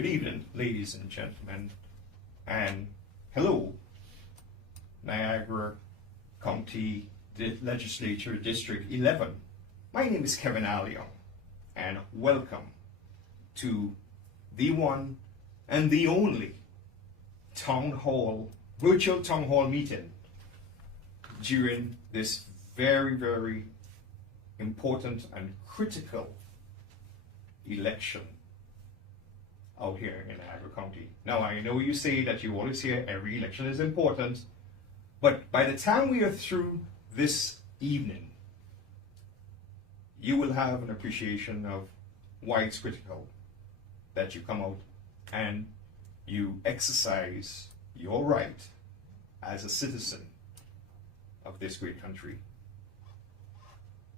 Good evening, ladies and gentlemen, and hello, Niagara County Legislature District 11. My name is Kevin Aleong, and welcome to the one and the only virtual town hall meeting during this very, very important and critical election out here in Niagara County. Now, I know you say that you always hear every election is important, but by the time we are through this evening, you will have an appreciation of why it's critical that you come out and you exercise your right as a citizen of this great country.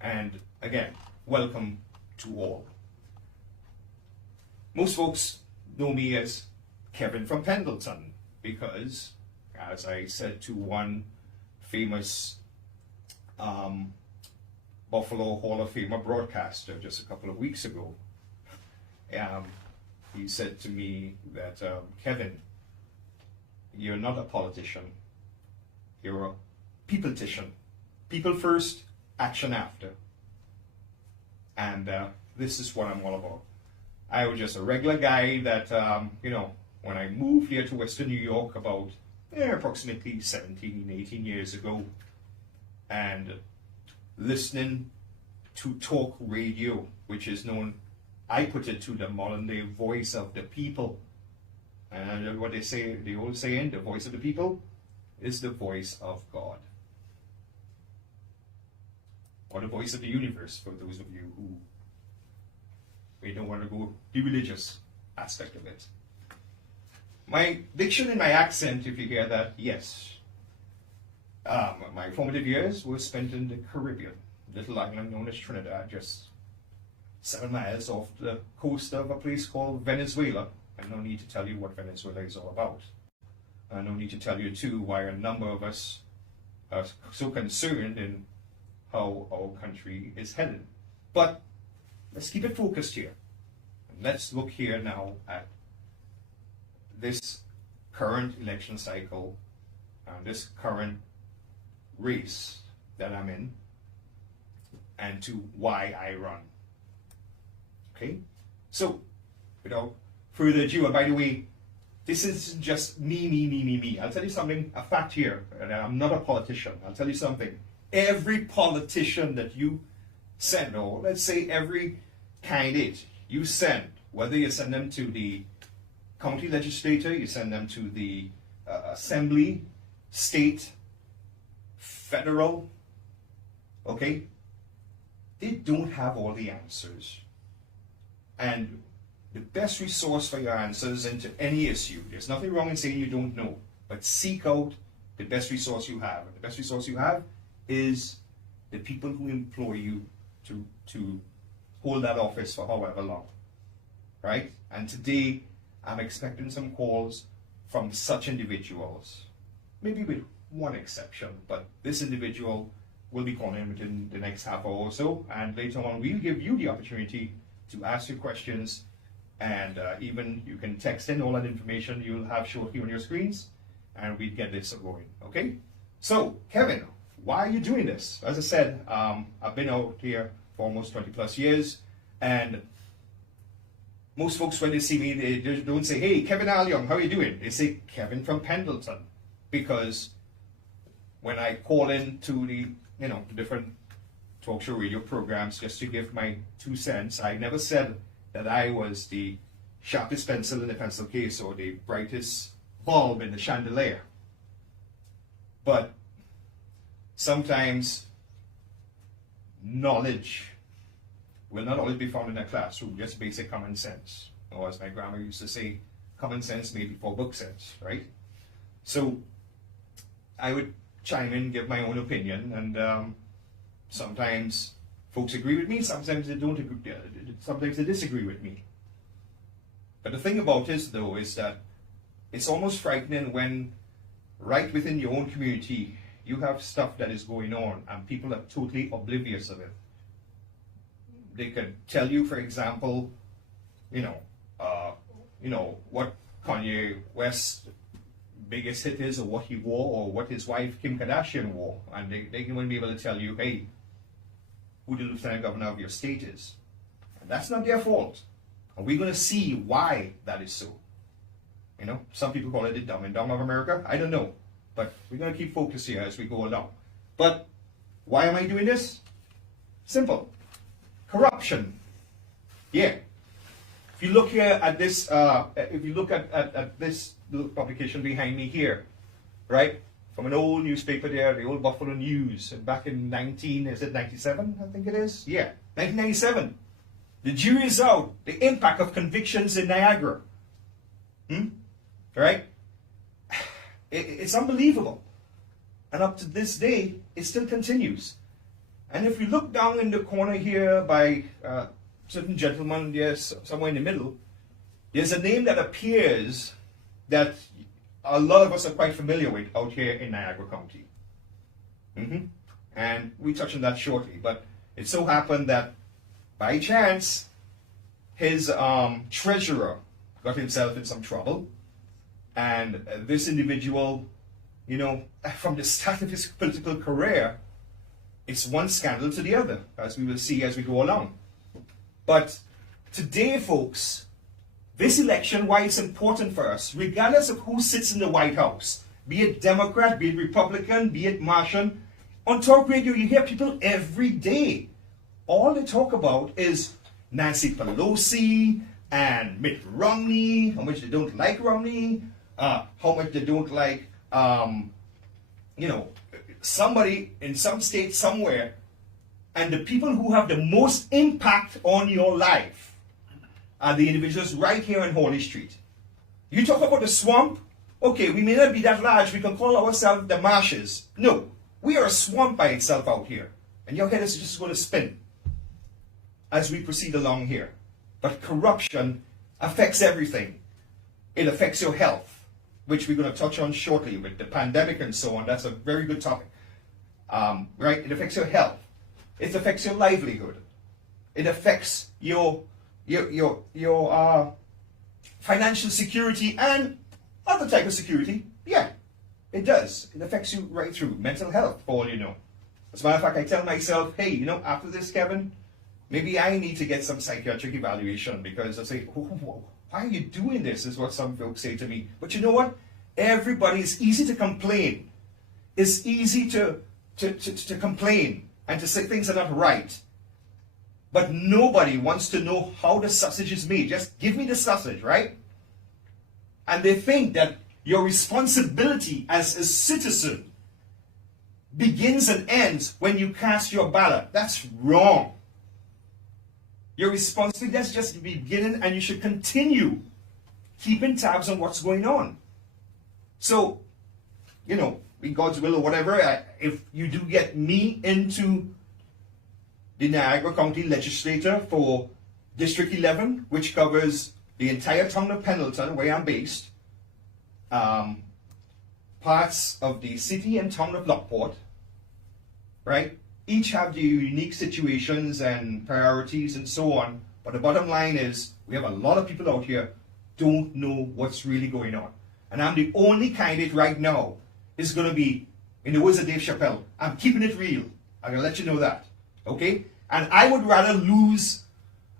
And again, welcome to all. Most folks know me as Kevin from Pendleton because, as I said to one famous Buffalo Hall of Famer broadcaster just a couple of weeks ago, he said to me that, Kevin, you're not a politician, you're a peopletician. People first, action after. And this is what I'm all about. I was just a regular guy that, when I moved here to Western New York about approximately 17, 18 years ago, and listening to talk radio, which is known, I put it to the modern day voice of the people. And what they say, the old saying, the voice of the people is the voice of God. Or the voice of the universe, for those of you who we don't want to go the religious aspect of it. My diction and my accent, if you hear that, yes. My formative years were spent in the Caribbean, little island known as Trinidad, just 7 miles off the coast of a place called Venezuela. I no need to tell you what Venezuela is all about. I no need to tell you too why a number of us are so concerned in how our country is headed. But let's keep it focused here. And let's look here now at this current election cycle and this current race that I'm in and to why I run. Okay? So, without further ado, and by the way, this isn't just me. I'll tell you something, a fact here, and I'm not a politician. I'll tell you something. Every politician that you send, or let's say every candidate you send, whether you send them to the county legislature, you send them to the assembly, state, federal, okay, they don't have all the answers. And the best resource for your answers into any issue, there's nothing wrong in saying you don't know, but seek out the best resource you have. And the best resource you have is the people who employ you to hold that office for however long, right? And today, I'm expecting some calls from such individuals, maybe with one exception, but this individual will be calling within the next half hour or so, and later on, we'll give you the opportunity to ask your questions, and even you can text in all that information you'll have shortly on your screens, and we'll get this going, okay? So, Kevin, why are you doing this? As I said, I've been out here for almost 20 plus years, and most folks, when they see me, they don't say, hey, Kevin Aleong, how are you doing? They say, Kevin from Pendleton, because when I call in to the different talk show radio programs just to give my 2 cents, I never said that I was the sharpest pencil in the pencil case or the brightest bulb in the chandelier. But sometimes knowledge will not always be found in a classroom, just basic common sense. Or as my grandma used to say, common sense may be for book sense, right? So I would chime in, give my own opinion, and sometimes folks agree with me, sometimes they don't agree, sometimes they disagree with me. But the thing about this, though, is that it's almost frightening when right within your own community, you have stuff that is going on and people are totally oblivious of it. They could tell you, for example, what Kanye West's biggest hit is, or what he wore, or what his wife Kim Kardashian wore, and they won't be able to tell you, hey, who the lieutenant governor of your state is. And that's not their fault. And we're going to see why that is so. Some people call it the dumb and dumb of America. I don't know. But we're going to keep focused here as we go along. But why am I doing this? Simple. Corruption. Yeah. If you look here at this, if you look at this little publication behind me here, right? From an old newspaper there, the old Buffalo News, back in 97, I think it is? Yeah, 1997. The jury is out. The impact of convictions in Niagara. Right? It's unbelievable. And up to this day, it still continues. And if you look down in the corner here by a certain gentleman there, somewhere in the middle, there's a name that appears that a lot of us are quite familiar with out here in Niagara County. And we touch on that shortly. But it so happened that by chance, his treasurer got himself in some trouble. And this individual, from the start of his political career, it's one scandal to the other, as we will see as we go along. But today, folks, this election, why it's important for us, regardless of who sits in the White House, be it Democrat, be it Republican, be it Martian, on talk radio you hear people every day. All they talk about is Nancy Pelosi and Mitt Romney, how much they don't like Romney, how much they don't like, somebody in some state somewhere. And the people who have the most impact on your life are the individuals right here on Hawley Street. You talk about the swamp? Okay, we may not be that large. We can call ourselves the marshes. No, we are a swamp by itself out here. And your head is just going to spin as we proceed along here. But corruption affects everything. It affects your health, which we're going to touch on shortly with the pandemic and so on. That's a very good topic. Right? It affects your health. It affects your livelihood. It affects your financial security and other type of security. Yeah, it does. It affects you right through. Mental health, for all you know. As a matter of fact, I tell myself, hey, after this, Kevin, maybe I need to get some psychiatric evaluation, because I say, why are you doing this, is what some folks say to me. But you know what? Everybody, it's easy to complain. It's easy to complain and to say things are not right. But nobody wants to know how the sausage is made. Just give me the sausage, right? And they think that your responsibility as a citizen begins and ends when you cast your ballot. That's wrong. Your responsibility, that's just the beginning, and you should continue keeping tabs on what's going on. So, in God's will or whatever, if you do get me into the Niagara County Legislature for District 11, which covers the entire town of Pendleton, where I'm based, parts of the city and town of Lockport, right? Each have their unique situations and priorities and so on. But the bottom line is, we have a lot of people out here don't know what's really going on. And I'm the only candidate right now is going to be, in the words of Dave Chappelle, I'm keeping it real. I'm going to let you know that. Okay? And I would rather lose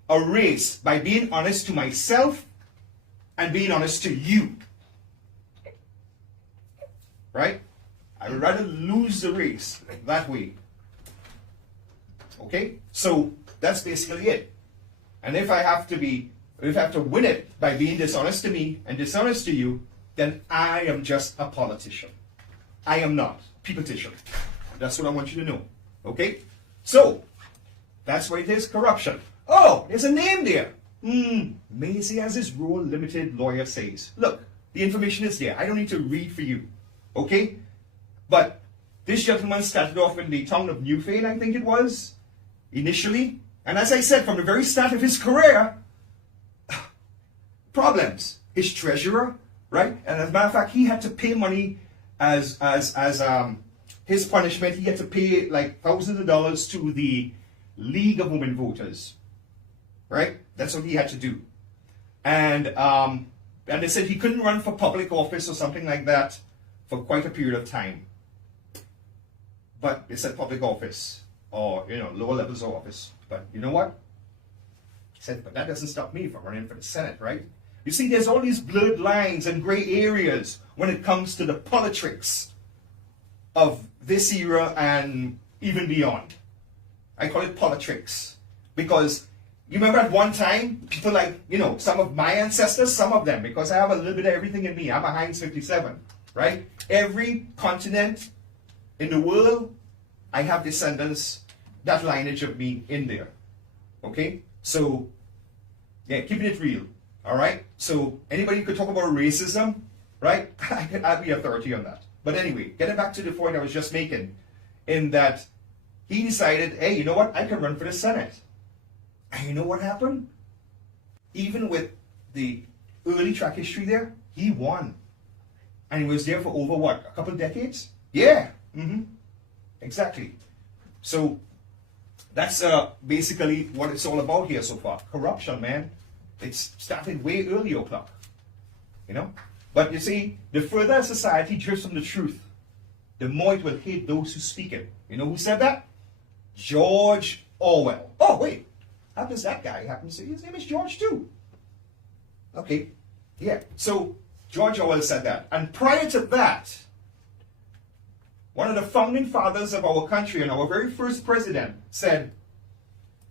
a race by being honest to myself and being honest to you. Right? I would rather lose the race that way. Okay? So that's basically it. And if I have to win it by being dishonest to me and dishonest to you, then I am just a politician. I am not a politician. That's what I want you to know. Okay? So, that's what it is, corruption. Oh, there's a name there. Macy as his role limited lawyer says. Look, the information is there. I don't need to read for you. Okay? But this gentleman started off in the town of Newfane, I think it was, initially. And as I said, from the very start of his career, problems. His treasurer, right? And as a matter of fact, he had to pay money as his punishment. He had to pay like thousands of dollars to the League of Women Voters, right? That's what he had to do. And And they said he couldn't run for public office or something like that for quite a period of time. But they said public office or, lower levels of office. But you know what? He said, but that doesn't stop me from running for the Senate, right? You see, there's all these blurred lines and gray areas when it comes to the politics of this era and even beyond. I call it politics because you remember at one time, people like, some of my ancestors, some of them, because I have a little bit of everything in me. I'm a Heinz 57, right? Every continent in the world, I have descendants, that lineage of me in there. Okay? So, yeah, keeping it real. All right? So, anybody could talk about racism, right? I'd be authority on that. But anyway, getting back to the point I was just making, in that he decided, hey, you know what? I can run for the Senate. And you know what happened? Even with the early track history there, he won. And he was there for over what? A couple of decades? Yeah. Exactly. So that's basically what it's all about here so far. Corruption, man. It's started way early o'clock. But you see, the further a society drifts from the truth, the more it will hate those who speak it. You know who said that? George Orwell. Oh, wait. How does that guy happen to say his name is George too? Okay. Yeah. So George Orwell said that. And prior to that, one of the founding fathers of our country and our very first president said,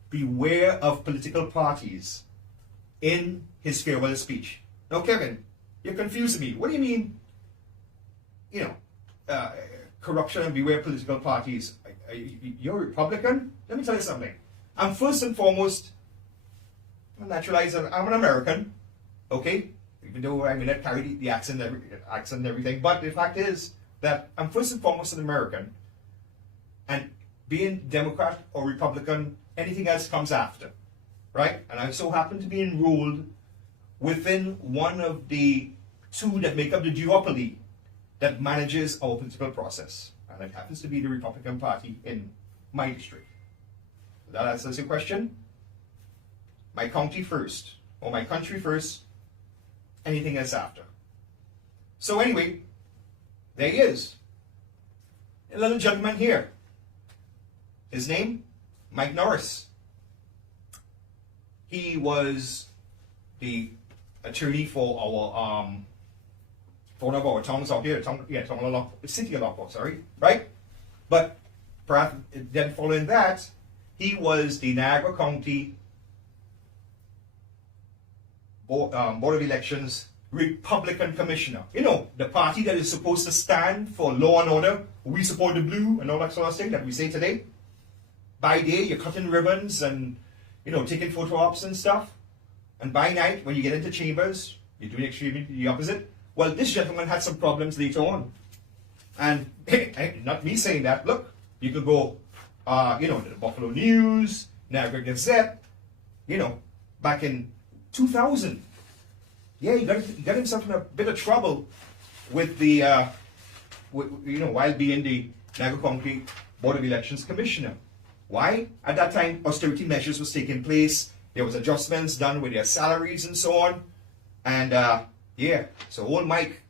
beware of political parties, in his farewell speech. Now, Kevin, you're confusing me. What do you mean, corruption and beware political parties? You're a Republican? Let me tell you something. I'm first and foremost naturalized. I'm an American, okay? Even though I may not carry the accent and everything. But the fact is that I'm first and foremost an American. And being Democrat or Republican, anything else comes after, right? And I so happen to be enrolled within one of the two that make up the duopoly that manages our political process. And it happens to be the Republican Party in my district. That answers your question? My county first, or my country first, anything else after. So anyway, there he is. A little gentleman here. His name, Mike Norris. He was the attorney for our one of our towns out here, city of Lockport, sorry, right? But then following that, he was the Niagara County Board of Elections Republican Commissioner. The party that is supposed to stand for law and order. We support the blue and all that sort of thing that we say today. By day, you're cutting ribbons and, taking photo ops and stuff. And by night, when you get into chambers, you're doing extremely the opposite. Well, this gentleman had some problems later on. And not me saying that. Look, you could go, to the Buffalo News, Niagara Gazette, back in 2000. Yeah, he got himself in a bit of trouble with the, while being the Niagara County Board of Elections Commissioner. Why? At that time, austerity measures was taking place. There was adjustments done with their salaries and so on. And so old Mike,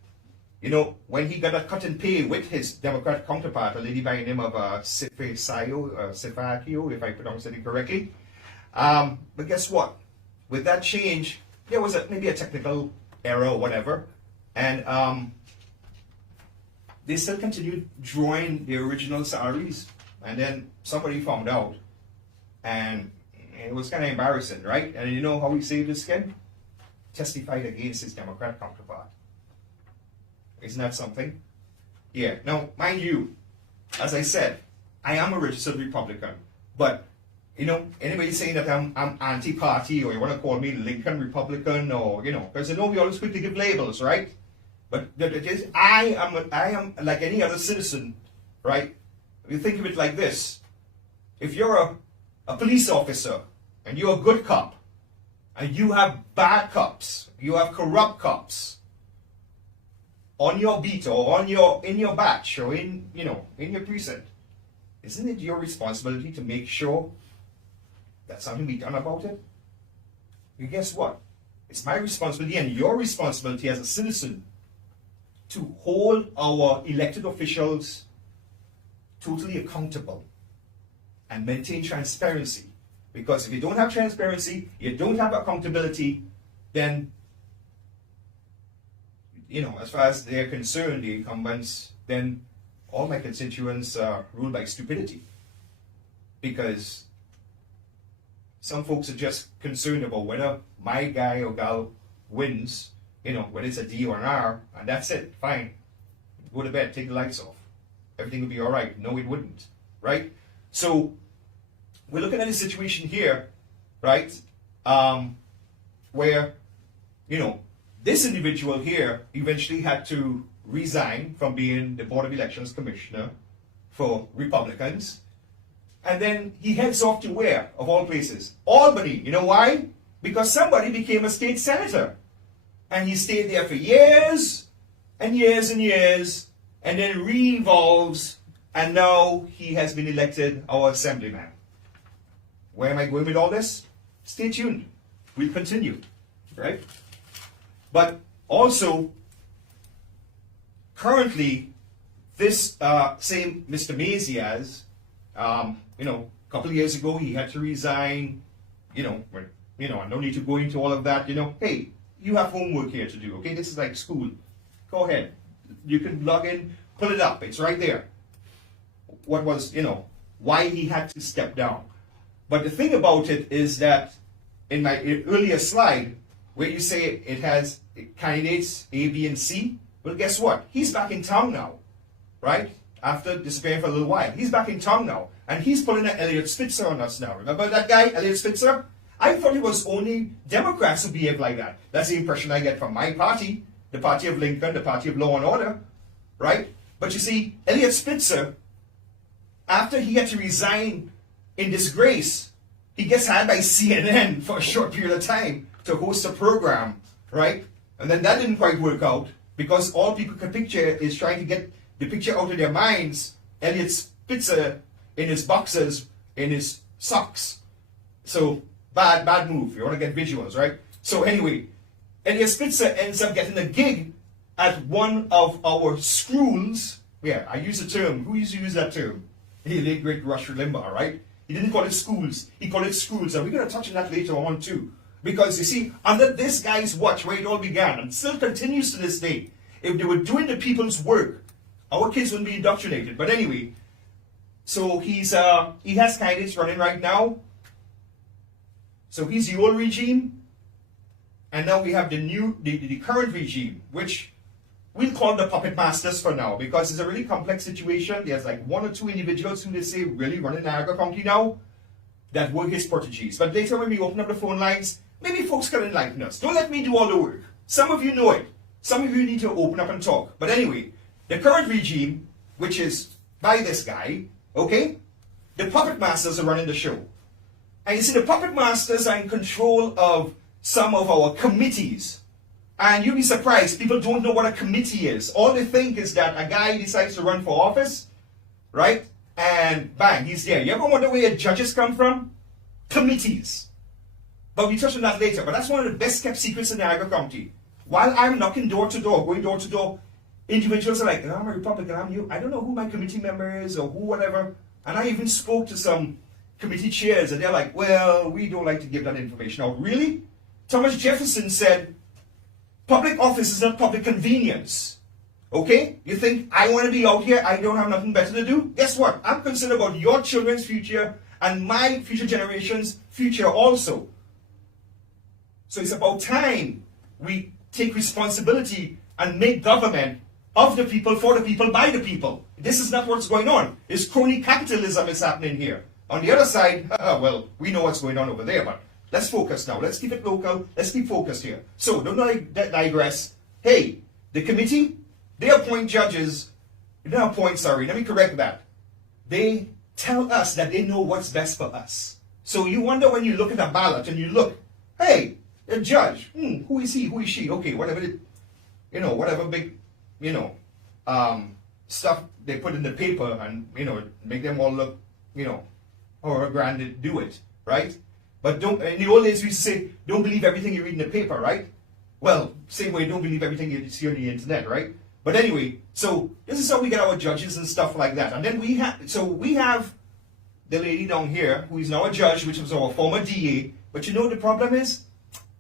when he got a cut in pay with his Democrat counterpart, a lady by the name of Sifakio, if I pronounced it correctly. But guess what? With that change, there was maybe a technical error or whatever. And they still continued drawing the original salaries. And then somebody found out. And it was kind of embarrassing, right? And you know how he saved his skin? Testified against his Democrat counterpart. Isn't that something? Yeah. Now, mind you, as I said, I am a registered Republican. But, anybody saying that I'm anti-party or you want to call me Lincoln Republican or, because we always quick to give labels, right? But I am like any other citizen, right? You think of it like this. If you're a police officer and you're a good cop and you have bad cops, you have corrupt cops on your beat or in your batch or in your precinct, isn't it your responsibility to make sure that something be done about it? You guess what? It's my responsibility and your responsibility as a citizen to hold our elected officials totally accountable and maintain transparency. Because if you don't have transparency, you don't have accountability, then, as far as they're concerned, the incumbents, then all my constituents are ruled by stupidity. Because some folks are just concerned about whether my guy or gal wins, whether it's a D or an R, and that's it, fine. Go to bed, take the lights off. Everything will be all right. No, it wouldn't, right? So we're looking at a situation here, right, where, this individual here eventually had to resign from being the Board of Elections Commissioner for Republicans. And then he heads off to where, of all places? Albany. You know why? Because somebody became a state senator. And he stayed there for years and years and years, and then re-evolves, and now he has been elected our assemblyman. Where am I going with all this? Stay tuned. We'll continue, right? But also, currently, this same Mr. Mazias, a couple of years ago, he had to resign, I don't need to go into all of that, hey, you have homework here to do, okay? This is like school. Go ahead. You can log in, pull it up. It's right there. What was, why he had to step down. But the thing about it is that in my earlier slide, where you say it has candidates A, B, and C, well, guess what? He's back in town now, right? After disappearing for a little while. He's back in town now. And he's pulling an Elliot Spitzer on us now. Remember that guy, Elliot Spitzer? I thought it was only Democrats who behave like that. That's the impression I get from my party, the party of Lincoln, the party of law and order, right? But you see, Elliot Spitzer, after he had to resign in disgrace, he gets hired by CNN for a short period of time to host a program, right? And then that didn't quite work out because all people can picture is trying to get the picture out of their minds. Elliot Spitzer in his boxers, in his socks. So bad move. You want to get visuals, right? So anyway, Elliot Spitzer ends up getting a gig at one of our schools. Yeah, I use the term. Who used to use that term? The late great Rush Limbaugh, right? He didn't call it schools. He called it schools. And we're going to touch on that later on too. Because you see, under this guy's watch, where it all began, and still continues to this day, if they were doing the people's work, our kids wouldn't be indoctrinated. But anyway, so he has candidates running right now. So he's the old regime, and now we have the current regime, which we'll call the puppet masters for now, because it's a really complex situation. There's like one or two individuals who they say really running Niagara County now that were his proteges. But later when we open up the phone lines, maybe folks can enlighten us. Don't let me do all the work. Some of you know it. Some of you need to open up and talk. But anyway, the current regime, which is by this guy, okay, the puppet masters are running the show. And you see, the puppet masters are in control of some of our committees. And you'll be surprised, people don't know what a committee is. All they think is that a guy decides to run for office, right? And bang, he's there. You ever wonder where judges come from? Committees. But we touch on that later. But that's one of the best kept secrets in Niagara County. While I'm knocking door to door, going door to door, individuals are like, I'm a Republican, I'm you. I don't know who my committee member is or who whatever. And I even spoke to some committee chairs and they're like, well, we don't like to give that information out. Really? Thomas Jefferson said, public office is not public convenience. Okay? You think I want to be out here, I don't have nothing better to do? Guess what? I'm concerned about your children's future and my future generations' future also. So it's about time we take responsibility and make government of the people, for the people, by the people. This is not what's going on. It's crony capitalism is happening here. On the other side, well, we know what's going on over there, but let's focus now. Let's keep it local. Let's keep focused here. So, don't digress. Hey, the committee, they appoint judges. They don't appoint, sorry, let me correct that. They tell us that they know what's best for us. So you wonder when you look at a ballot and you look, hey, a judge, who is he, who is she? Okay, whatever, whatever big, stuff they put in the paper and, make them all look, however grand they do it, right? But don't, in the old days we used to say, don't believe everything you read in the paper, right? Well, same way, don't believe everything you see on the internet, right? But anyway, so this is how we get our judges and stuff like that. And then we have the lady down here who is now a judge, which was our former DA. But you know what the problem is?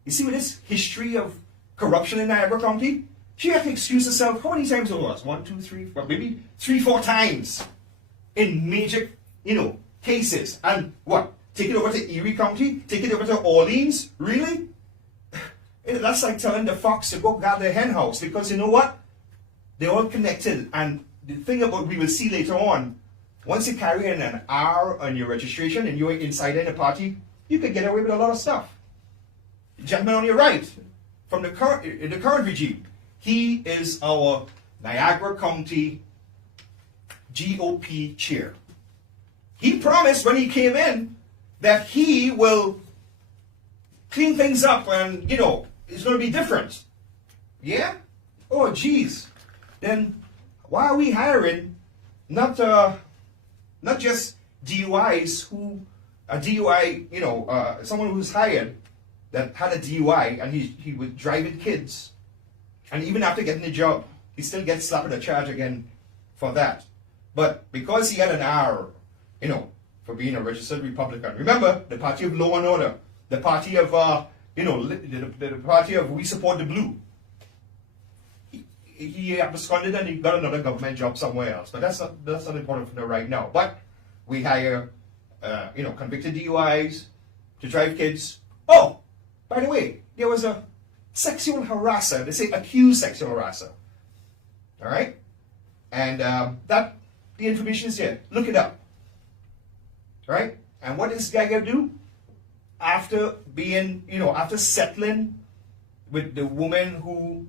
You see with this history of corruption in Niagara County, she had to excuse herself how many times it was? 1, 2, 3, 4, maybe 3, 4 times in major, cases. And what? Take it over to Erie County? Take it over to Orleans? Really? That's like telling the fox to go guard the hen house, because you know what? They're all connected. And the thing about, we will see later on, once you carry in an R on your registration and you're inside in a party, you could get away with a lot of stuff. The gentleman on your right, from the current regime, he is our Niagara County GOP chair. He promised when he came in that he will clean things up and, it's going to be different. Yeah? Oh, geez. Then why are we hiring not just DUIs who, a DUI, someone who's hired that had a DUI and he was driving kids, and even after getting the job, he still gets slapped with a charge again for that. But because he had an R, for being a registered Republican. Remember, the party of law and order, the party of, the party of we support the blue. He absconded and he got another government job somewhere else. But that's not important for right now. But we hire, convicted DUIs to drive kids. Oh, by the way, there was a sexual harasser. They say accused sexual harasser. All right? And the information is there. Look it up. All right? And what is this guy going to do? After being, after settling with the woman who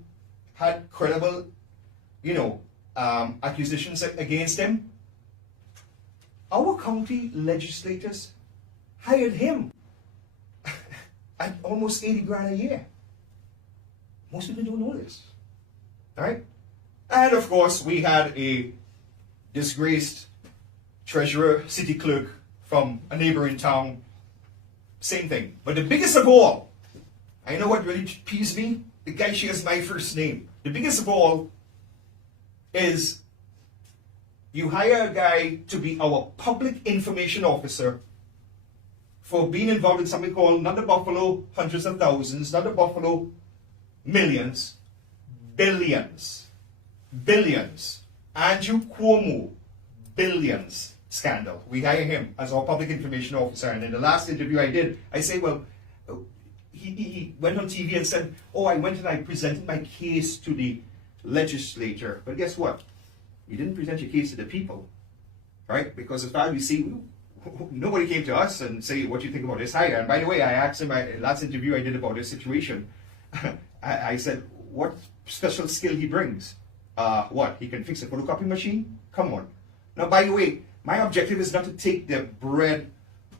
had credible, accusations against him, our county legislators hired him at almost 80 grand a year. Most people don't know this. All right? And of course, we had a disgraced treasurer, city clerk from a neighboring town. Same thing. But the biggest of all, I know what really peeves me? The guy shares my first name. The biggest of all is you hire a guy to be our public information officer for being involved in something called, not the Buffalo hundreds of thousands, not the Buffalo millions, billions. Billions. Andrew Cuomo, billions scandal. We hire him as our public information officer. And in the last interview I did, I say, well, he went on TV and said, oh, I went and I presented my case to the legislature. But guess what? You didn't present your case to the people, right? Because as far as we see, nobody came to us and say, what do you think about this hire? And by the way, I asked him, my last interview I did about this situation, I said, what special skill he brings? What? He can fix a photocopy machine? Come on. Now, by the way, my objective is not to take the bread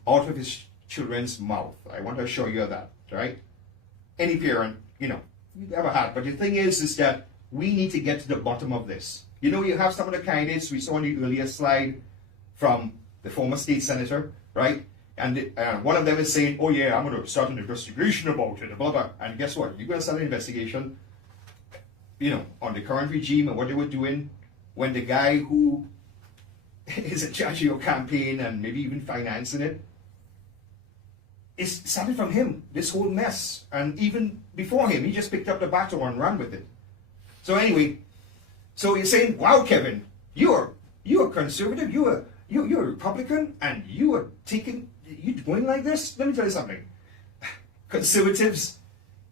out of his children's mouth. I want to assure you of that, right? Any parent, you have a heart. But the thing is that we need to get to the bottom of this. You have some of the candidates we saw on the earlier slide from the former state senator, right? And one of them is saying, oh yeah, I'm going to start an investigation about it, blah, blah. And guess what? You're going to start an investigation, on the current regime and what they were doing when the guy who is in charge of your campaign and maybe even financing it is started from him, this whole mess. And even before him, he just picked up the baton and ran with it. So anyway, so you're saying, wow, Kevin, you're conservative, you're a Republican, and you going like this? Let me tell you something. Conservatives,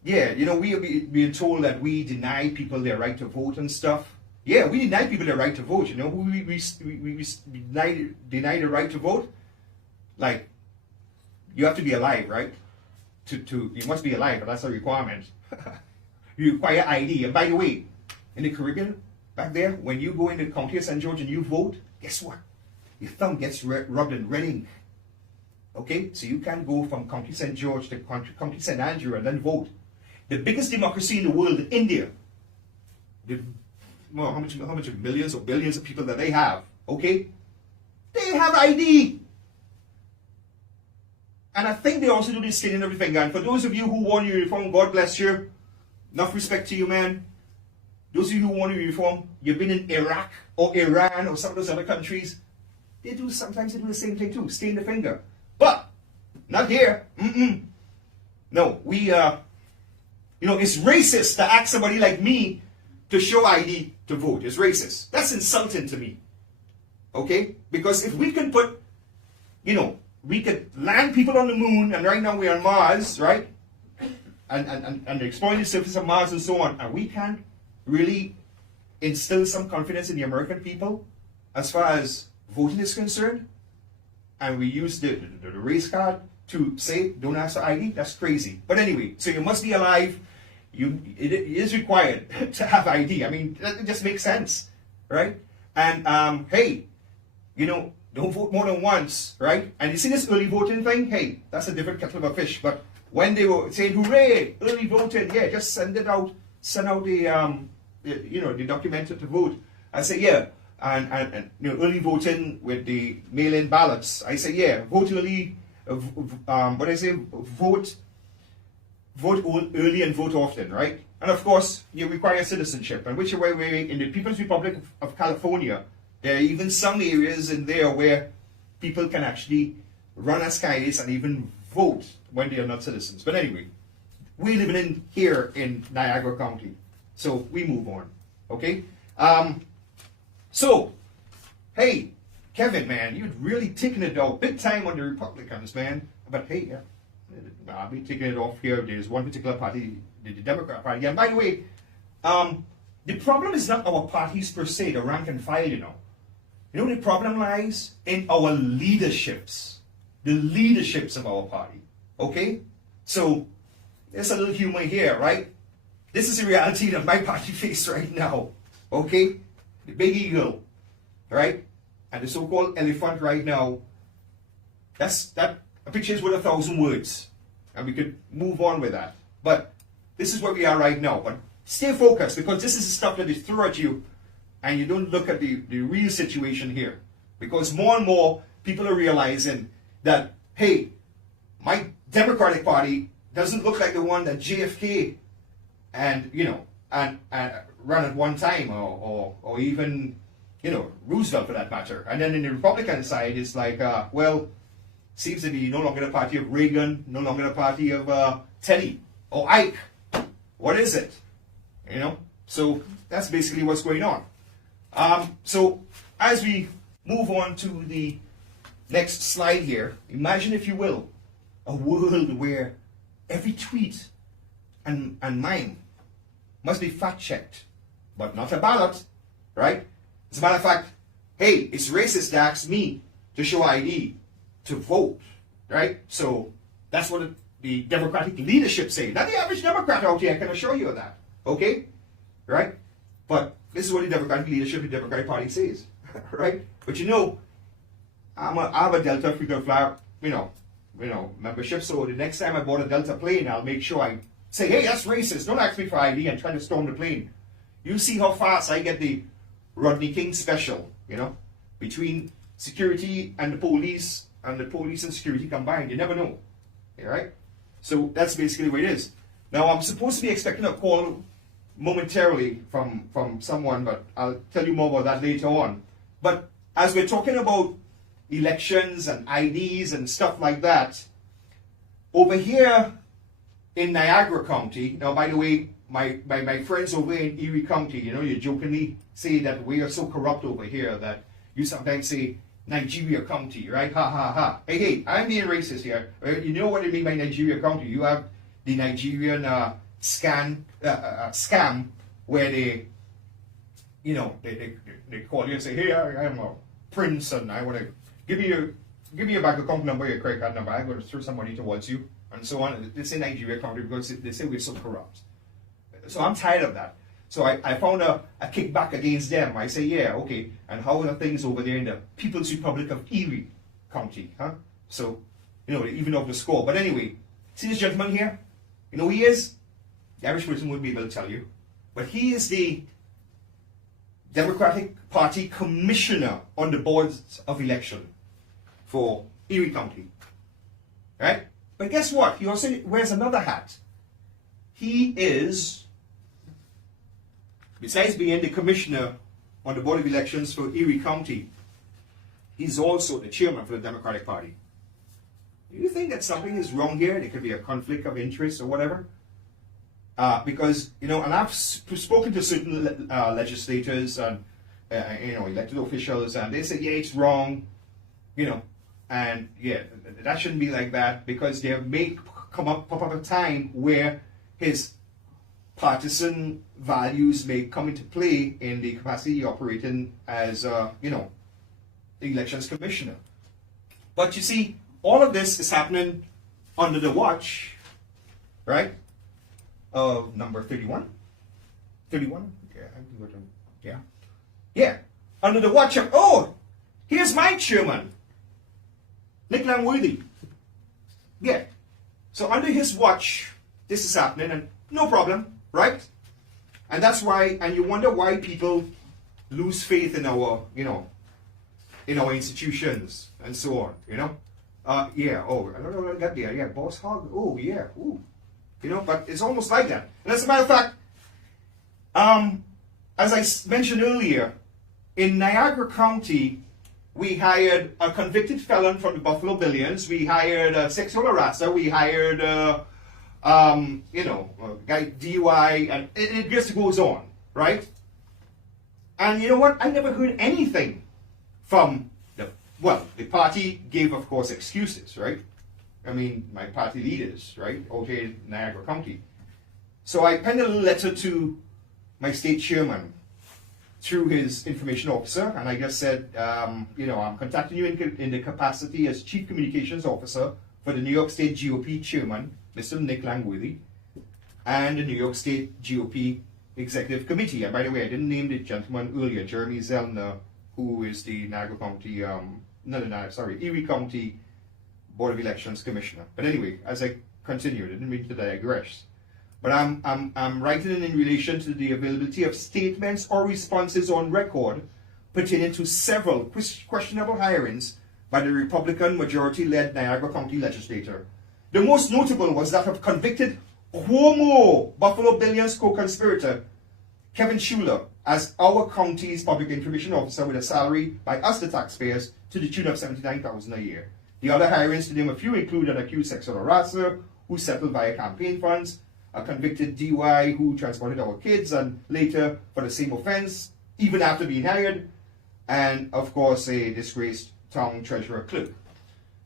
yeah, we are being told that we deny people their right to vote and stuff. Yeah, we deny people their right to vote. We deny the right to vote. Like, you have to be alive, right? You must be alive, but that's a requirement. You require ID. And by the way, in the Caribbean, back there, when you go into the county of St. George and you vote, guess what? Your thumb gets rubbed in red ink. Okay? So you can't go from County St. George to County St. Andrew and then vote. The biggest democracy in the world, India, how much millions or billions of people that they have, okay? They have ID. And I think they also do this skinning of the finger. And for those of you who want your uniform, God bless you. Enough respect to you, man. Those of you who want your uniform, you've been in Iraq or Iran or some of those other countries. Sometimes they do the same thing too, stain the finger. But not here. No, it's racist to ask somebody like me to show ID to vote. It's racist. That's insulting to me. Okay? Because if we can put, we could land people on the moon, and right now we're on Mars, right? And exploring the surface of Mars and so on, and we can really instill some confidence in the American people as far as voting is concerned, and we use the race card to say, don't ask for ID, that's crazy. But anyway, so you must be alive. It is required to have ID. I mean, that just makes sense, right? And hey, don't vote more than once, right? And you see this early voting thing? Hey, that's a different kettle of fish. But when they were saying, hooray, early voting, yeah, just send out the document to vote. I say, yeah, and early voting with the mail-in ballots. I say, yeah, vote early. Vote early and vote often, right? And of course, you require citizenship. And which way in the People's Republic of California, there are even some areas in there where people can actually run as candidates and even vote when they are not citizens. But anyway, we're living in here in Niagara County. So we move on, okay? So, hey, Kevin, man, you've really taken it off big time on the Republicans, man. But hey, yeah, I'll be taking it off here. There's one particular party, the Democrat Party. And by the way, the problem is not our parties per se, the rank and file, the problem lies in our leaderships, the leaderships of our party, okay? So, there's a little humor here, right? This is the reality that my party faces right now, okay? The big eagle, right? And the so-called elephant right now, that a picture is worth 1,000 words. And we could move on with that. But this is where we are right now. But stay focused, because this is the stuff that is thrown at you, and you don't look at the real situation here. Because more and more people are realizing that, hey, my Democratic Party doesn't look like the one that JFK and run at one time, or even Roosevelt for that matter. And then in the Republican side, it's like, seems to be no longer the party of Reagan, no longer the party of Teddy or Ike. What is it? So that's basically what's going on. So as we move on to the next slide here, imagine, if you will, a world where every tweet and mine must be fact-checked, but not a ballot, right? As a matter of fact, hey, it's racist to ask me to show ID to vote, right? So that's what the Democratic leadership say. Not the average Democrat out here, I can assure you of that, okay? Right? But this is what the Democratic leadership, the Democratic Party says, right? But I have a Delta frequent flyer, membership. So the next time I board a Delta plane, I'll make sure I say, hey, that's racist. Don't ask me for ID and try to storm the plane. You see how fast I get the Rodney King special, between security and the police and security combined. You never know, right? So that's basically what it is. Now, I'm supposed to be expecting a call momentarily from someone, but I'll tell you more about that later on. But as we're talking about elections and IDs and stuff like that, over here in Niagara County, now by the way, my friends over in Erie County, you jokingly say that we are so corrupt over here that you sometimes say Nigeria County, right? Ha ha ha. Hey, I'm being racist here. You know what I mean by Nigeria County? You have the Nigerian scam where they call you and say, hey, I'm a prince and I want to give me your bank account number, your credit card number. I'm going to throw some money towards you, and so on. They say Nigeria County because they say we're so corrupt. So I'm tired of that. So I found a kickback against them. I say, yeah, okay. And how are things over there in the People's Republic of Erie County, huh? So, they even off the score. But anyway, see this gentleman here? You know who he is? The average person wouldn't be able to tell you. But he is the Democratic Party Commissioner on the boards of election for Erie County. right? But guess what? He also wears another hat. He is, besides being the commissioner on the Board of Elections for Erie County, he's also the chairman for the Democratic Party. Do you think that something is wrong here? There could be a conflict of interest or whatever? Because, and I've spoken to certain legislators and, elected officials, and they say, yeah, it's wrong, and yeah, that shouldn't be like that, because there may pop up a time where his partisan values may come into play in the capacity operating as, the elections commissioner. But you see, all of this is happening under the watch, right, of number 31? 31? Yeah. Under the watch of, here's my chairman, Nick Langworthy. Yeah. So under his watch, this is happening, and no problem, right? And that's why, and you wonder why people lose faith in our, in our institutions and so on, I don't know what I got there. Yeah, Boss Hog. Oh, yeah. Ooh. But it's almost like that. And as a matter of fact, as I mentioned earlier, in Niagara County, we hired a convicted felon from the Buffalo Billions. We hired a sexual harasser. We hired, a guy DUI, and it just goes on, right? And you know what? I never heard anything from the party gave, of course, excuses, right? I mean, my party leaders, right, out here in Niagara County. So I penned a little letter to my state chairman through his information officer, and I just said, I'm contacting you in the capacity as Chief Communications Officer for the New York State GOP Chairman, Mr. Nick Langworthy, and the New York State GOP Executive Committee. And by the way, I didn't name the gentleman earlier, Jeremy Zellner, who is the Niagara County, Erie County Board of Elections Commissioner. But anyway, as I continue, I didn't mean to digress. But I'm writing in relation to the availability of statements or responses on record pertaining to several questionable hirings by the Republican majority-led Niagara County legislature. The most notable was that of convicted Cuomo Buffalo Billions co-conspirator Kevin Schuler as our county's public information officer with a salary by us, the taxpayers, to the tune of $79,000 a year. The other hirings, to name a few, include an accused sexual harasser who settled via campaign funds, a convicted DUI who transported our kids and later for the same offense, even after being hired, and of course a disgraced town treasurer clerk.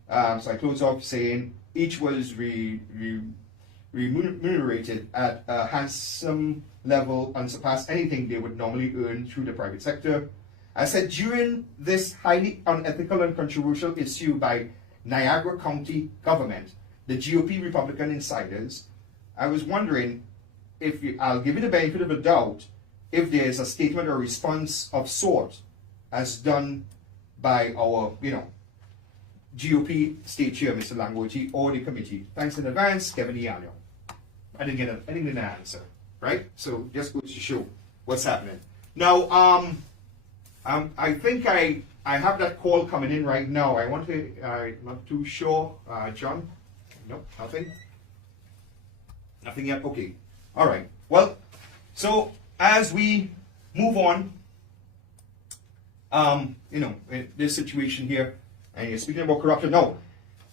So I close off saying each was remunerated at a handsome level, unsurpassed anything they would normally earn through the private sector. I said during this highly unethical and controversial issue by Niagara County government, the GOP Republican insiders, I was wondering if I'll give you the benefit of the doubt if there's a statement or response of sort as done by our, GOP state chair, Mr. Langworthy, or the committee. Thanks in advance, Kevin Aleong. I didn't get an answer, right? So just goes to show what's happening. Now, I think I have that call coming in right now. I'm not too sure. John? Nope, nothing? Nothing yet? Okay. All right. Well, so as we move on, in this situation here, and you're speaking about corruption. No.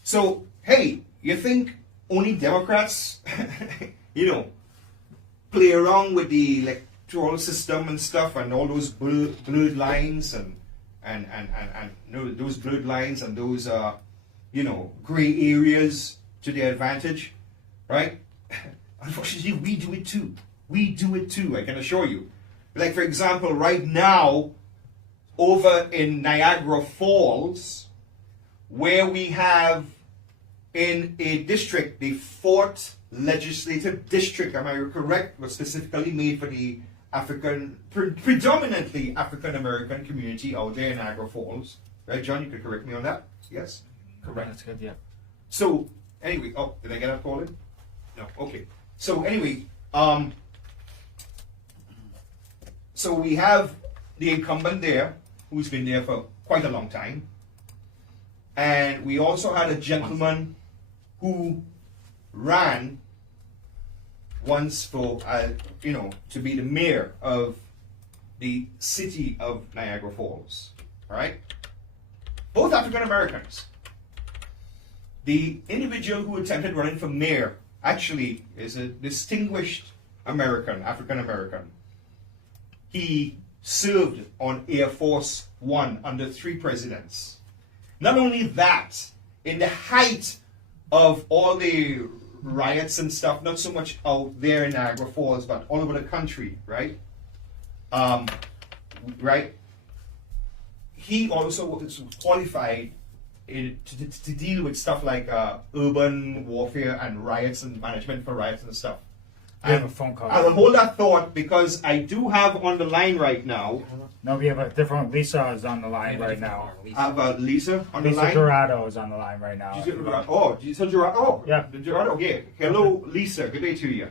So, hey, you think only Democrats, play around with the electoral system and stuff, and all those blurred lines and those blurred lines and those gray areas to their advantage, right? Unfortunately, we do it too. We do it too, I can assure you. Like, for example, right now, over in Niagara Falls, where we have in a district, the 4th legislative district, am I correct, was specifically made for the predominantly African-American community out there in Niagara Falls. Right, John, you could correct me on that? Yes? Correct. That's good, yeah. So, anyway, did I get that call in? No, okay. So, anyway, so we have the incumbent there, who's been there for quite a long time. And we also had a gentleman who ran once for, to be the mayor of the city of Niagara Falls. All right? Both African Americans. The individual who attempted running for mayor actually is a distinguished American, African American. He served on Air Force One under 3 presidents. Not only that, in the height of all the riots and stuff, not so much out there in Niagara Falls, but all over the country, right? Right? He also was qualified to deal with stuff like urban warfare and riots and management for riots and stuff. We have a phone call. I will hold that thought because I do have on the line right now. No, we have a different. Lisa is on the line right now. I have Lisa on the line. Lisa Gerardo is on the line right now. Lisa Gerardo. Oh, yeah. Gerardo, yeah. Hello, Lisa. Good day to you.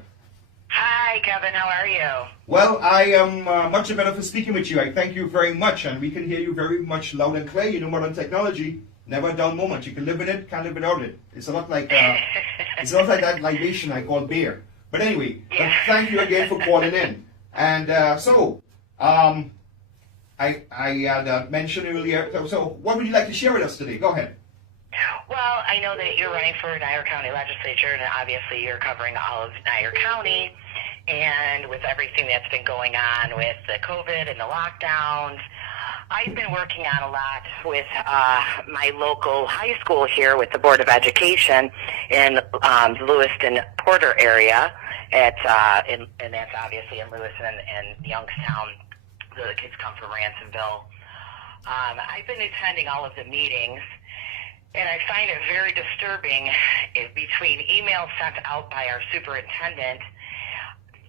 Hi, Kevin. How are you? Well, I am much better for speaking with you. I thank you very much, and we can hear you very much loud and clear. You know, modern technology, never a dull moment. You can live with it, can't live without it. It's a lot like that libation I call beer. But anyway, but thank you again for calling in. And I had mentioned earlier. So, what would you like to share with us today? Go ahead. Well, I know that you're running for Niagara County Legislature, and obviously you're covering all of Niagara County. And with everything that's been going on with the COVID and the lockdowns, I've been working on a lot with my local high school here with the Board of Education in the Lewiston Porter area. And that's obviously in Lewiston and Youngstown. The kids come from Ransomville. I've been attending all of the meetings, and I find it very disturbing between emails sent out by our superintendent,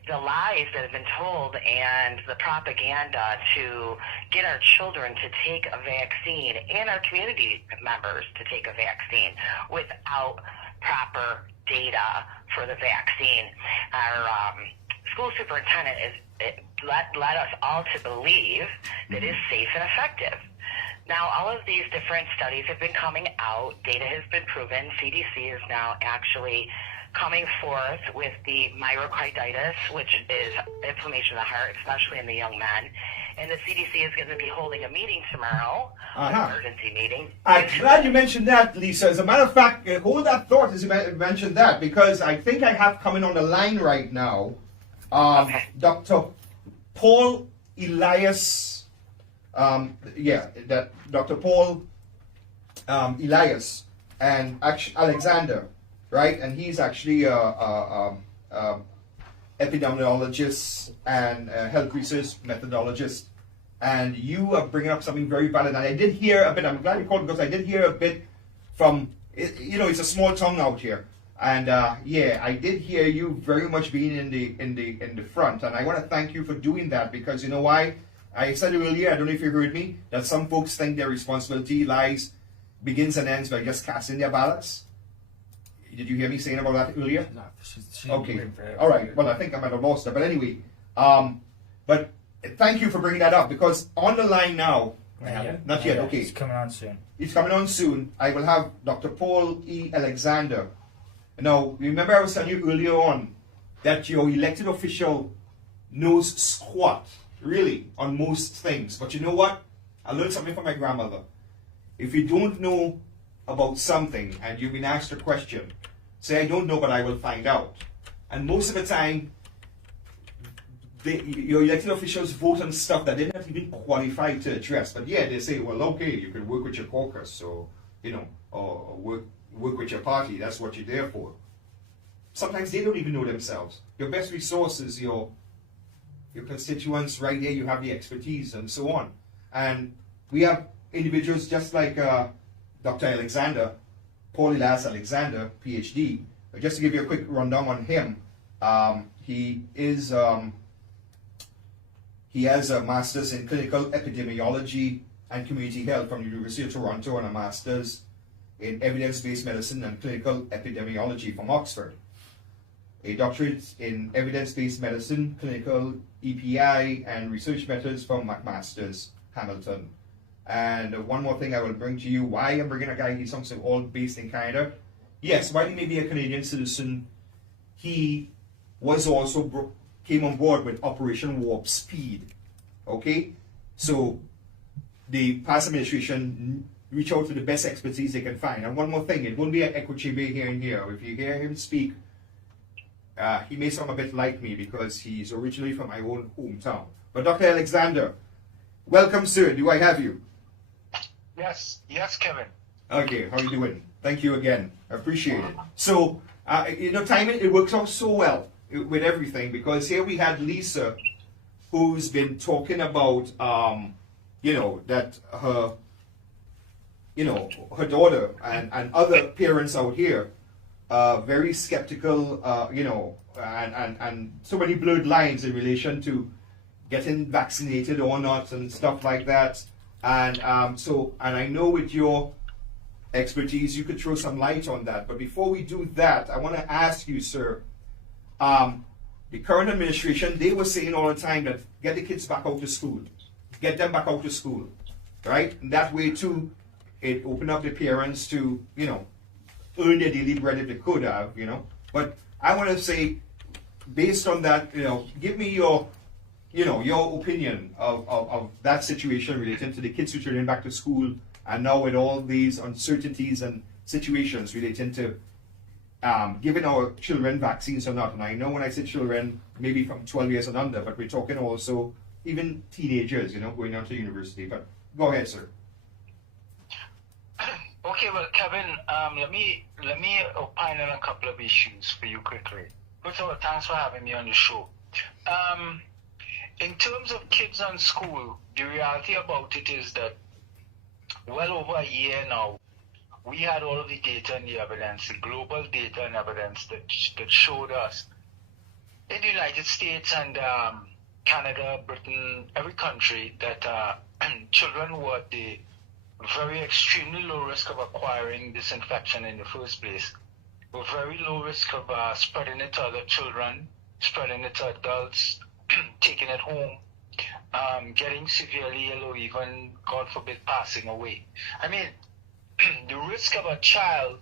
the lies that have been told, and the propaganda to get our children to take a vaccine and our community members to take a vaccine without proper data for the vaccine. Our school superintendent led us all to believe that it's safe and effective. Now, all of these different studies have been coming out. Data has been proven. CDC is now actually coming forth with the myocarditis, which is inflammation of the heart, especially in the young men. And the CDC is going to be holding a meeting tomorrow, an emergency meeting. I'm glad you mentioned that, Lisa. As a matter of fact, hold that thought as you mentioned that, because I think I have coming on the line right now Dr. Paul Elias. Dr. Paul Elias and Alexander, right? And he's actually epidemiologist and health research methodologist. And you are bringing up something very valid. And I did hear a bit. I'm glad you called because I did hear a bit from. It's a small town out here. And I did hear you very much being in the front. And I want to thank you for doing that, because you know why? I said earlier, I don't know if you heard me, that some folks think their responsibility begins and ends by just casting their ballots. Did you hear me saying about that earlier? No, she okay. All right. Well, I think I might have lost her. But anyway, but thank you for bringing that up, because on the line now, not yet, okay. It's coming on soon. It's coming on soon. I will have Dr. Paul E. Alexander. Now, remember I was telling you earlier on that your elected official knows squat, really, on most things. But you know what? I learned something from my grandmother. If you don't know about something and you've been asked a question, say, I don't know, but I will find out. And most of the time, your elected officials vote on stuff that they're not even qualified to address. But yeah, they say, well, okay, you can work with your caucus, or work with your party. That's what you're there for. Sometimes they don't even know themselves. Your best resource is your constituents right there. You have the expertise and so on. And we have individuals just like Dr. Alexander, Paul Elias Alexander, PhD. Just to give you a quick rundown on him, he has a master's in clinical epidemiology and community health from the University of Toronto, and a master's in evidence-based medicine and clinical epidemiology from Oxford. A doctorate in evidence-based medicine, clinical EPI, and research methods from McMaster's, Hamilton. And one more thing I will bring to you, why I'm bringing a guy, he's something all based in Canada. yes, while he may be a Canadian citizen, he was also came on board with Operation Warp Speed. Okay, so the past administration reach out to the best expertise they can find. And one more thing, it won't be an echo chamber here and here. If you hear him speak, he may sound a bit like me because he's originally from my own hometown. But Dr. Alexander, welcome, sir. Do I have you? Yes, Kevin. Okay, how are you doing? Thank you again. I appreciate it. So, timing, it works out so well with everything because here we had Lisa, who's been talking about, that her, her daughter and other parents out here very skeptical, and so many blurred lines in relation to getting vaccinated or not and stuff like that. And and I know with your expertise, you could throw some light on that. But before we do that, I want to ask you, sir, the current administration, they were saying all the time that get the kids back out to school, get them back out to school, right? And that way too, it opened up the parents to, earn their daily bread if they could have, But I want to say, based on that, give me your opinion of that situation relating to the kids returning back to school, and now with all these uncertainties and situations relating to giving our children vaccines or not. And I know when I say children, maybe from 12 years and under, but we're talking also even teenagers, going on to university. But go ahead, sir. Okay, well, Kevin, let me opine on a couple of issues for you quickly. First of all, thanks for having me on the show. In terms of kids on school, the reality about it is that well over a year now, we had all of the data and the evidence, the global data and evidence that showed us in the United States and Canada, Britain, every country, that children were at the very extremely low risk of acquiring this infection in the first place, with very low risk of spreading it to other children, spreading it to adults, taking it home, getting severely ill, or even, God forbid, passing away. I mean, the risk of a child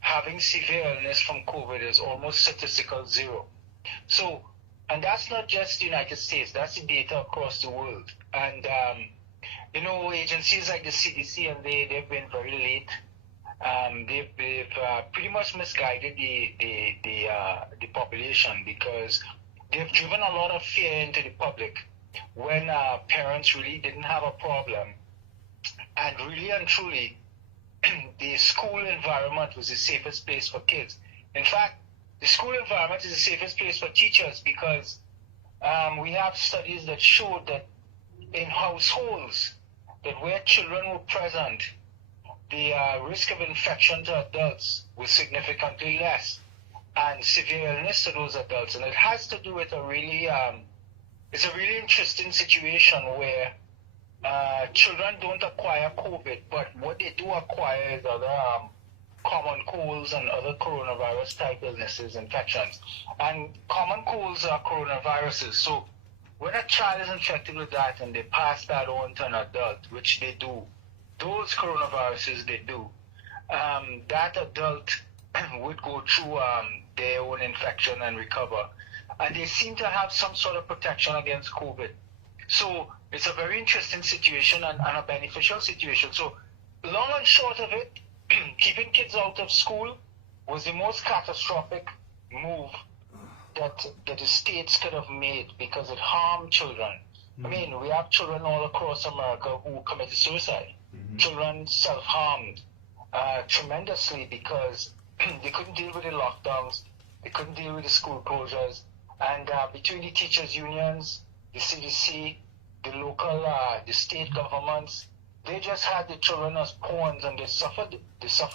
having severe illness from COVID is almost statistical zero. So, and that's not just the United States, that's the data across the world. And, agencies like the CDC, and they've been very late. They've pretty much misguided the population, because they've driven a lot of fear into the public when parents really didn't have a problem. And really and truly, the school environment was the safest place for kids. In fact, the school environment is the safest place for teachers, because we have studies that showed that in households that where children were present, the risk of infection to adults was significantly less, and severe illness to those adults. And it has to do with it's a really interesting situation where children don't acquire COVID, but what they do acquire is other common colds and other coronavirus type illnesses, infections. And common colds are coronaviruses. So when a child is infected with that and they pass that on to an adult, which they do, those coronaviruses they do, that adult would go through their own infection and recover. And they seem to have some sort of protection against COVID. So it's a very interesting situation and a beneficial situation. So long and short of it, keeping kids out of school was the most catastrophic move that the states could have made, because it harmed children. Mm-hmm. I mean, we have children all across America who committed suicide. Mm-hmm. Children self-harmed tremendously because they couldn't deal with the lockdowns, they couldn't deal with the school closures, and between the teachers' unions, the CDC, the local, the state governments, they just had the children as pawns, and they suffered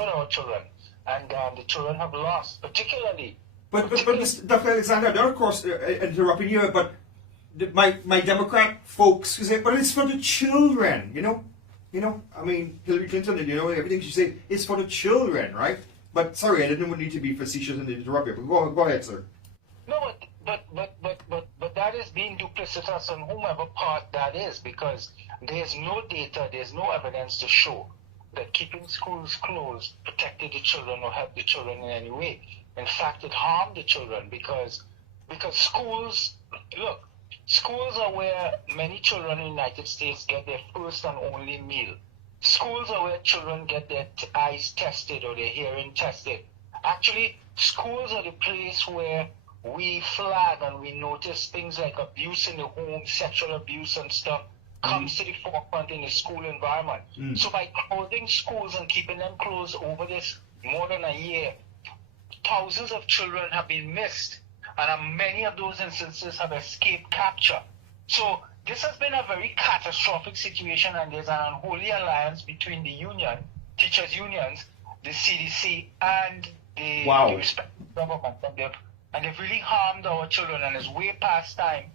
our children, and the children have lost, particularly. But Mr. Dr. Alexander, they're of course interrupting you, but my Democrat folks say, but it's for the children, I mean, Hillary Clinton, everything she said is for the children, right? But sorry, I didn't need to be facetious and interrupt you, but go ahead, sir. No, but that is being duplicitous on whomever part that is, because there's no data, there's no evidence to show that keeping schools closed protected the children or helped the children in any way. In fact, it harmed the children because schools, look, schools are where many children in the United States get their first and only meal. Schools are where children get their eyes tested or their hearing tested. Actually, schools are the place where we flag and we notice things like abuse in the home, sexual abuse and stuff comes to the forefront in the school environment. So by closing schools and keeping them closed over this more than a year, thousands of children have been missed, and many of those instances have escaped capture. So this has been a very catastrophic situation, and there's an unholy alliance between the union, teachers' unions, the CDC, and the respective government. And they've really harmed our children, and it's way past time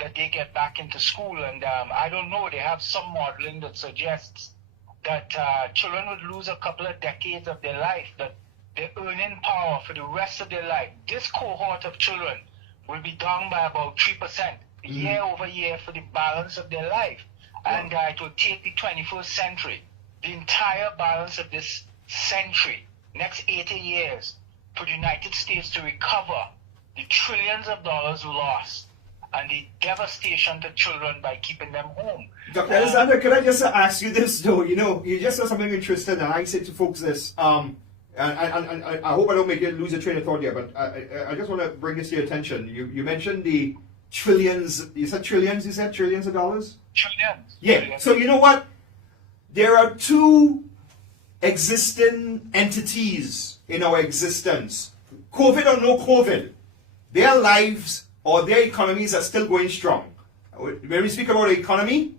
that they get back into school. And I don't know, they have some modeling that suggests that children would lose a couple of decades of their life, that their earning power for the rest of their life, this cohort of children will be down by about 3% year over year for the balance of their life. And it will take the 21st century, the entire balance of this century, next 80 years, for the United States to recover the trillions of dollars lost and the devastation to children by keeping them home. Dr. Alexander, could I just ask you this though? You know, you just said something interesting, and I said to folks this, and I hope I don't make you lose your train of thought here, but I just want to bring this to your attention. You mentioned the trillions, you said trillions of dollars? Trillions. Yeah, Trillions. so you know what? There are two existing entities in our existence. COVID or no COVID, their lives or their economies are still going strong. When we speak about the economy,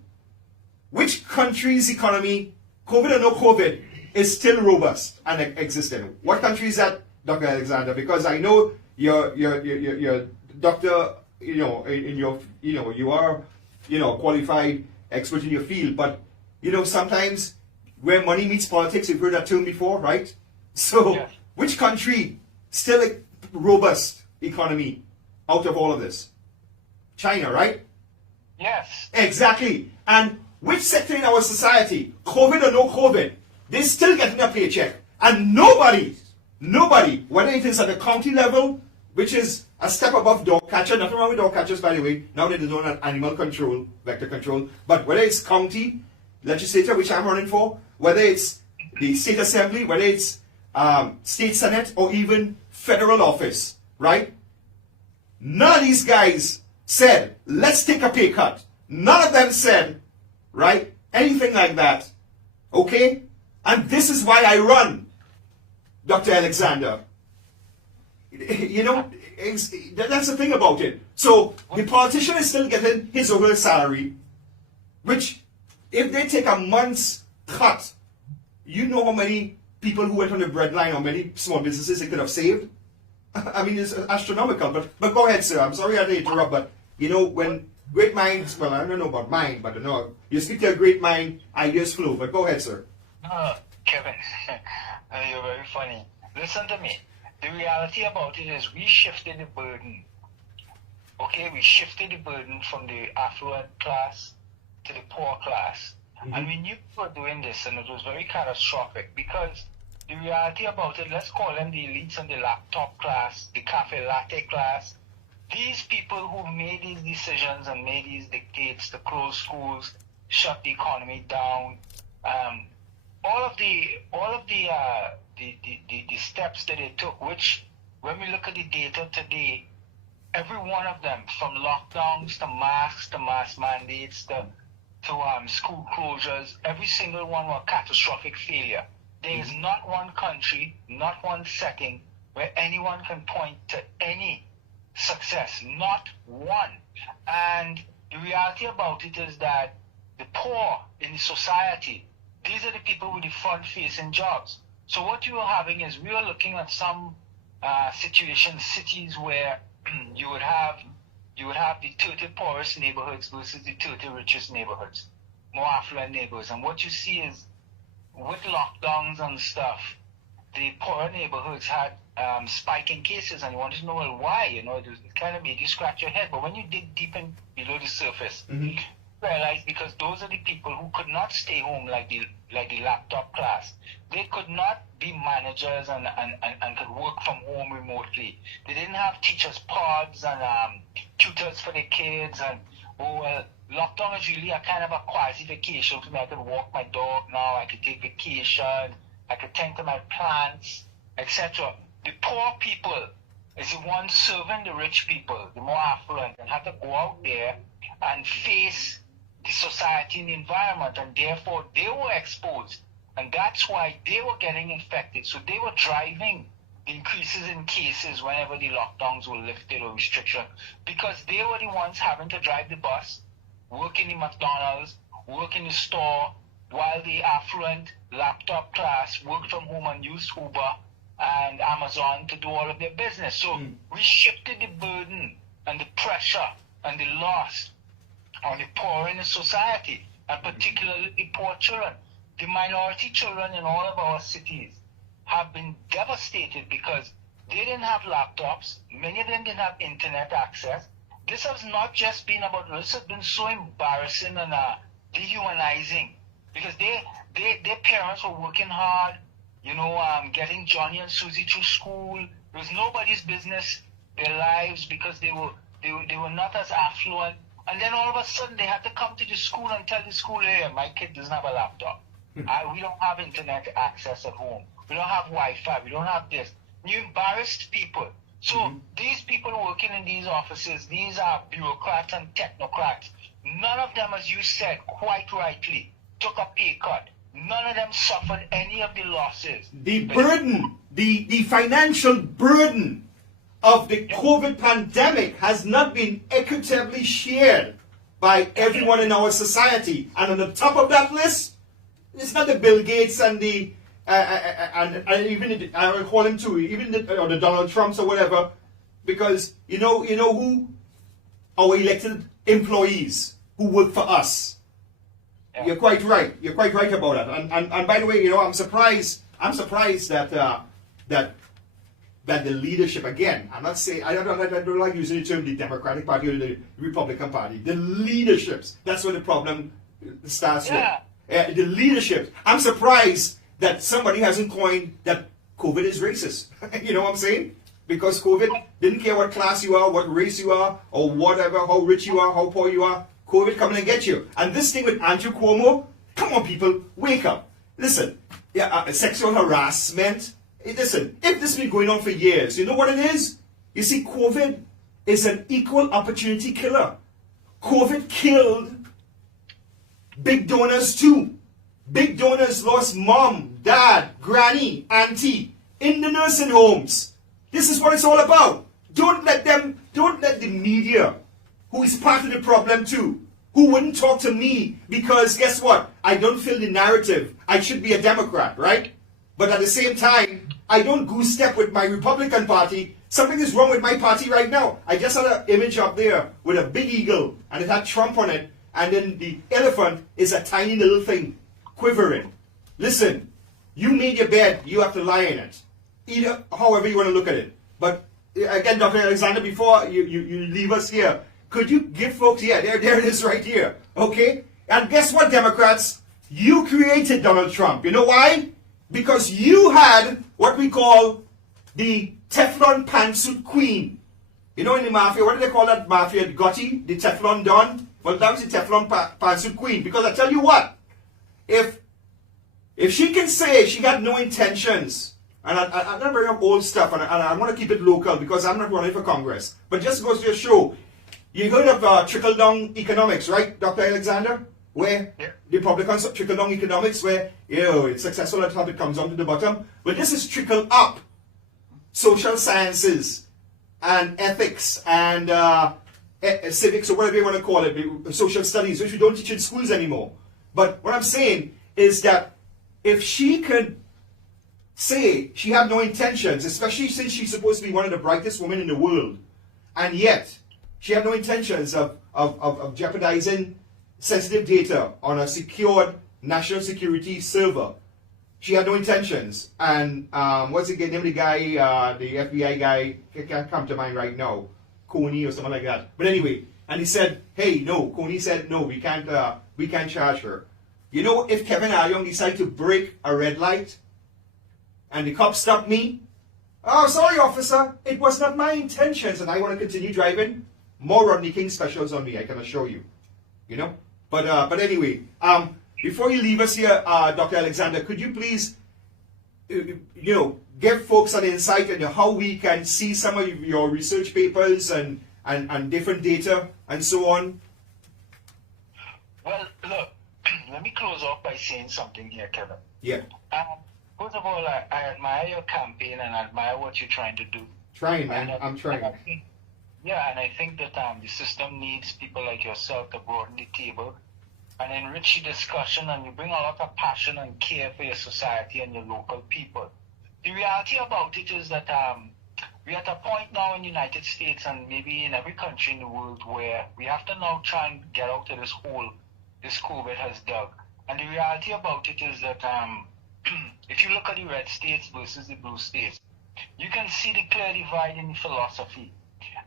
which country's economy, COVID or no COVID, is still robust and existing? What country is that, Dr. Alexander? Because I know you're doctor, you are, qualified expert in your field, but sometimes where money meets politics, you've heard that term before, right? So, Yes. Which country still a robust economy out of all of this? China, right? Yes. Exactly. And which sector in our society, COVID or no COVID, they're still getting a paycheck. And nobody, whether it is at the county level, which is a step above dog catcher, nothing wrong with dog catchers, by the way, now they're doing animal control, vector control, but whether it's county legislature, which I'm running for, whether it's the state assembly, whether it's state senate, or even federal office, right? None of these guys said, let's take a pay cut. None of them said, right, anything like that. Okay? And this is why I run, Dr. Alexander. That's the thing about it. So the politician is still getting his or her salary, which if they take a month's cut, you know how many people who went on the breadline, how many small businesses they could have saved? I mean, it's astronomical. But go ahead, sir. I'm sorry I had to interrupt, but when great minds, well, I don't know about mind, but you speak to a great mind, ideas flow. But go ahead, sir. Kevin, you're very funny. Listen to me. The reality about it is we shifted the burden. Okay, we shifted the burden from the affluent class to the poor class. And we knew we were doing this, and it was very catastrophic because the reality about it, let's call them the elites and the laptop class, the cafe latte class, these people who made these decisions and made these dictates to close schools, shut the economy down, all of the steps that they took, which when we look at the data today, every one of them, from lockdowns to masks to mask mandates to school closures, every single one were catastrophic failure. There is not one country, not one setting where anyone can point to any success, not one. And the reality about it is that the poor in society, these are the people with the front-facing jobs. So what you are having is we are looking at some situations, cities where you would have the 30 poorest neighborhoods versus the 30 richest neighborhoods, more affluent neighborhoods. And what you see is with lockdowns and stuff, the poorer neighborhoods had spiking cases, and you wanted to know, well, why? It kind of made you scratch your head. But when you dig deep in below the surface, realize, because those are the people who could not stay home like the laptop class. They could not be managers and could work from home remotely. They didn't have teachers pods and tutors for their kids, and lockdown is really a kind of a quasi vacation for me. I could walk my dog now, I could take vacation, I could tend to my plants, etc. The poor people is the ones serving the rich people, the more affluent, and have to go out there and face the society and the environment, and therefore they were exposed, and that's why they were getting infected. So they were driving the increases in cases whenever the lockdowns were lifted or restrictions, because they were the ones having to drive the bus, work in the McDonald's, work in the store, while the affluent laptop class worked from home and used Uber and Amazon to do all of their business. So we shifted the burden and the pressure and the loss on the poor in the society, and particularly the poor children. The minority children in all of our cities have been devastated because they didn't have laptops. Many of them didn't have internet access. This has not just been about, this has been so embarrassing and dehumanizing, because their parents were working hard, getting Johnny and Susie through school. It was nobody's business, their lives, because they were not as affluent. And then all of a sudden they had to come to the school and tell the school, hey, my kid doesn't have a laptop. We don't have internet access at home. We don't have Wi-Fi. We don't have this. You embarrassed people. So these people working in these offices, these are bureaucrats and technocrats. None of them, as you said, quite rightly, took a pay cut. None of them suffered any of the losses. The burden, the financial burden of the COVID pandemic has not been equitably shared by everyone in our society. And on the top of that list, it's not the Bill Gates and the and even I will call him too, even or the Donald Trumps or whatever, because you know who? Our elected employees who work for us. Yeah. You're quite right. You're quite right about that. And by the way, I'm surprised that that the leadership, again, I'm not saying, I don't like using the term the Democratic Party or the Republican Party. The leaderships, that's where the problem starts with. The leadership. I'm surprised that somebody hasn't coined that COVID is racist. You know what I'm saying? Because COVID didn't care what class you are, what race you are, or whatever, how rich you are, how poor you are. COVID coming and get you. And this thing with Andrew Cuomo, come on people, wake up. Listen, sexual harassment. Listen, if this has been going on for years, you know what it is? You see, COVID is an equal opportunity killer. COVID killed big donors too. Big donors lost mom, dad, granny, auntie in the nursing homes. This is what it's all about. Don't let the media, who is part of the problem too, who wouldn't talk to me because guess what? I don't feel the narrative. I should be a Democrat, right? But at the same time, I don't goose step with my Republican Party. Something is wrong with my party right now. I just had an image up there with a big eagle and it had Trump on it, and then the elephant is a tiny little thing quivering. Listen, you made your bed, you have to lie in it. Either however you want to look at it. But again, Dr. Alexander, before you leave us here, could you give folks, there it is right here, okay? And guess what, Democrats? You created Donald Trump. You know why? Because you had what we call the Teflon pantsuit queen. You know, in the mafia, what do they call that mafia? Gotti, the Teflon Don? Well, that was the Teflon pantsuit queen. Because I tell you what, if she can say she got no intentions, and I'm not bringing up old stuff, and I want to keep it local because I'm not running for Congress, but just goes to show, you heard of trickle-down economics, right, Dr. Alexander? Where the Republicans trickle-down economics, where it's successful at the top, it comes down to the bottom. But this is trickle-up. Social sciences and ethics and civics, or whatever you want to call it, social studies, which we don't teach in schools anymore. But what I'm saying is that if she could say she had no intentions, especially since she's supposed to be one of the brightest women in the world, and yet she had no intentions of jeopardizing sensitive data on a secured national security server. She had no intentions. And what's the name of the guy, the FBI guy, can't come to mind right now, Coney or something like that. But anyway, and he said, hey, no, Coney said, no, we can't charge her. You know, if Kevin Aleong decided to break a red light and the cop stopped me, oh, sorry, officer, it was not my intentions and I want to continue driving, more Rodney King specials on me, I can assure you. You know? But anyway, before you leave us here, Dr. Alexander, could you please, give folks an insight into how we can see some of your research papers and different data and so on? Well, look, let me close off by saying something here, Kevin. Yeah. First of all, I admire your campaign and I admire what you're trying to do. Trying, man. I'm trying. And I think that the system needs people like yourself to broaden the table and enrich the discussion, and you bring a lot of passion and care for your society and your local people. The reality about it is that we're at a point now in the United States and maybe in every country in the world where we have to now try and get out of this hole this COVID has dug. And the reality about it is that if you look at the red states versus the blue states, you can see the clear divide in philosophy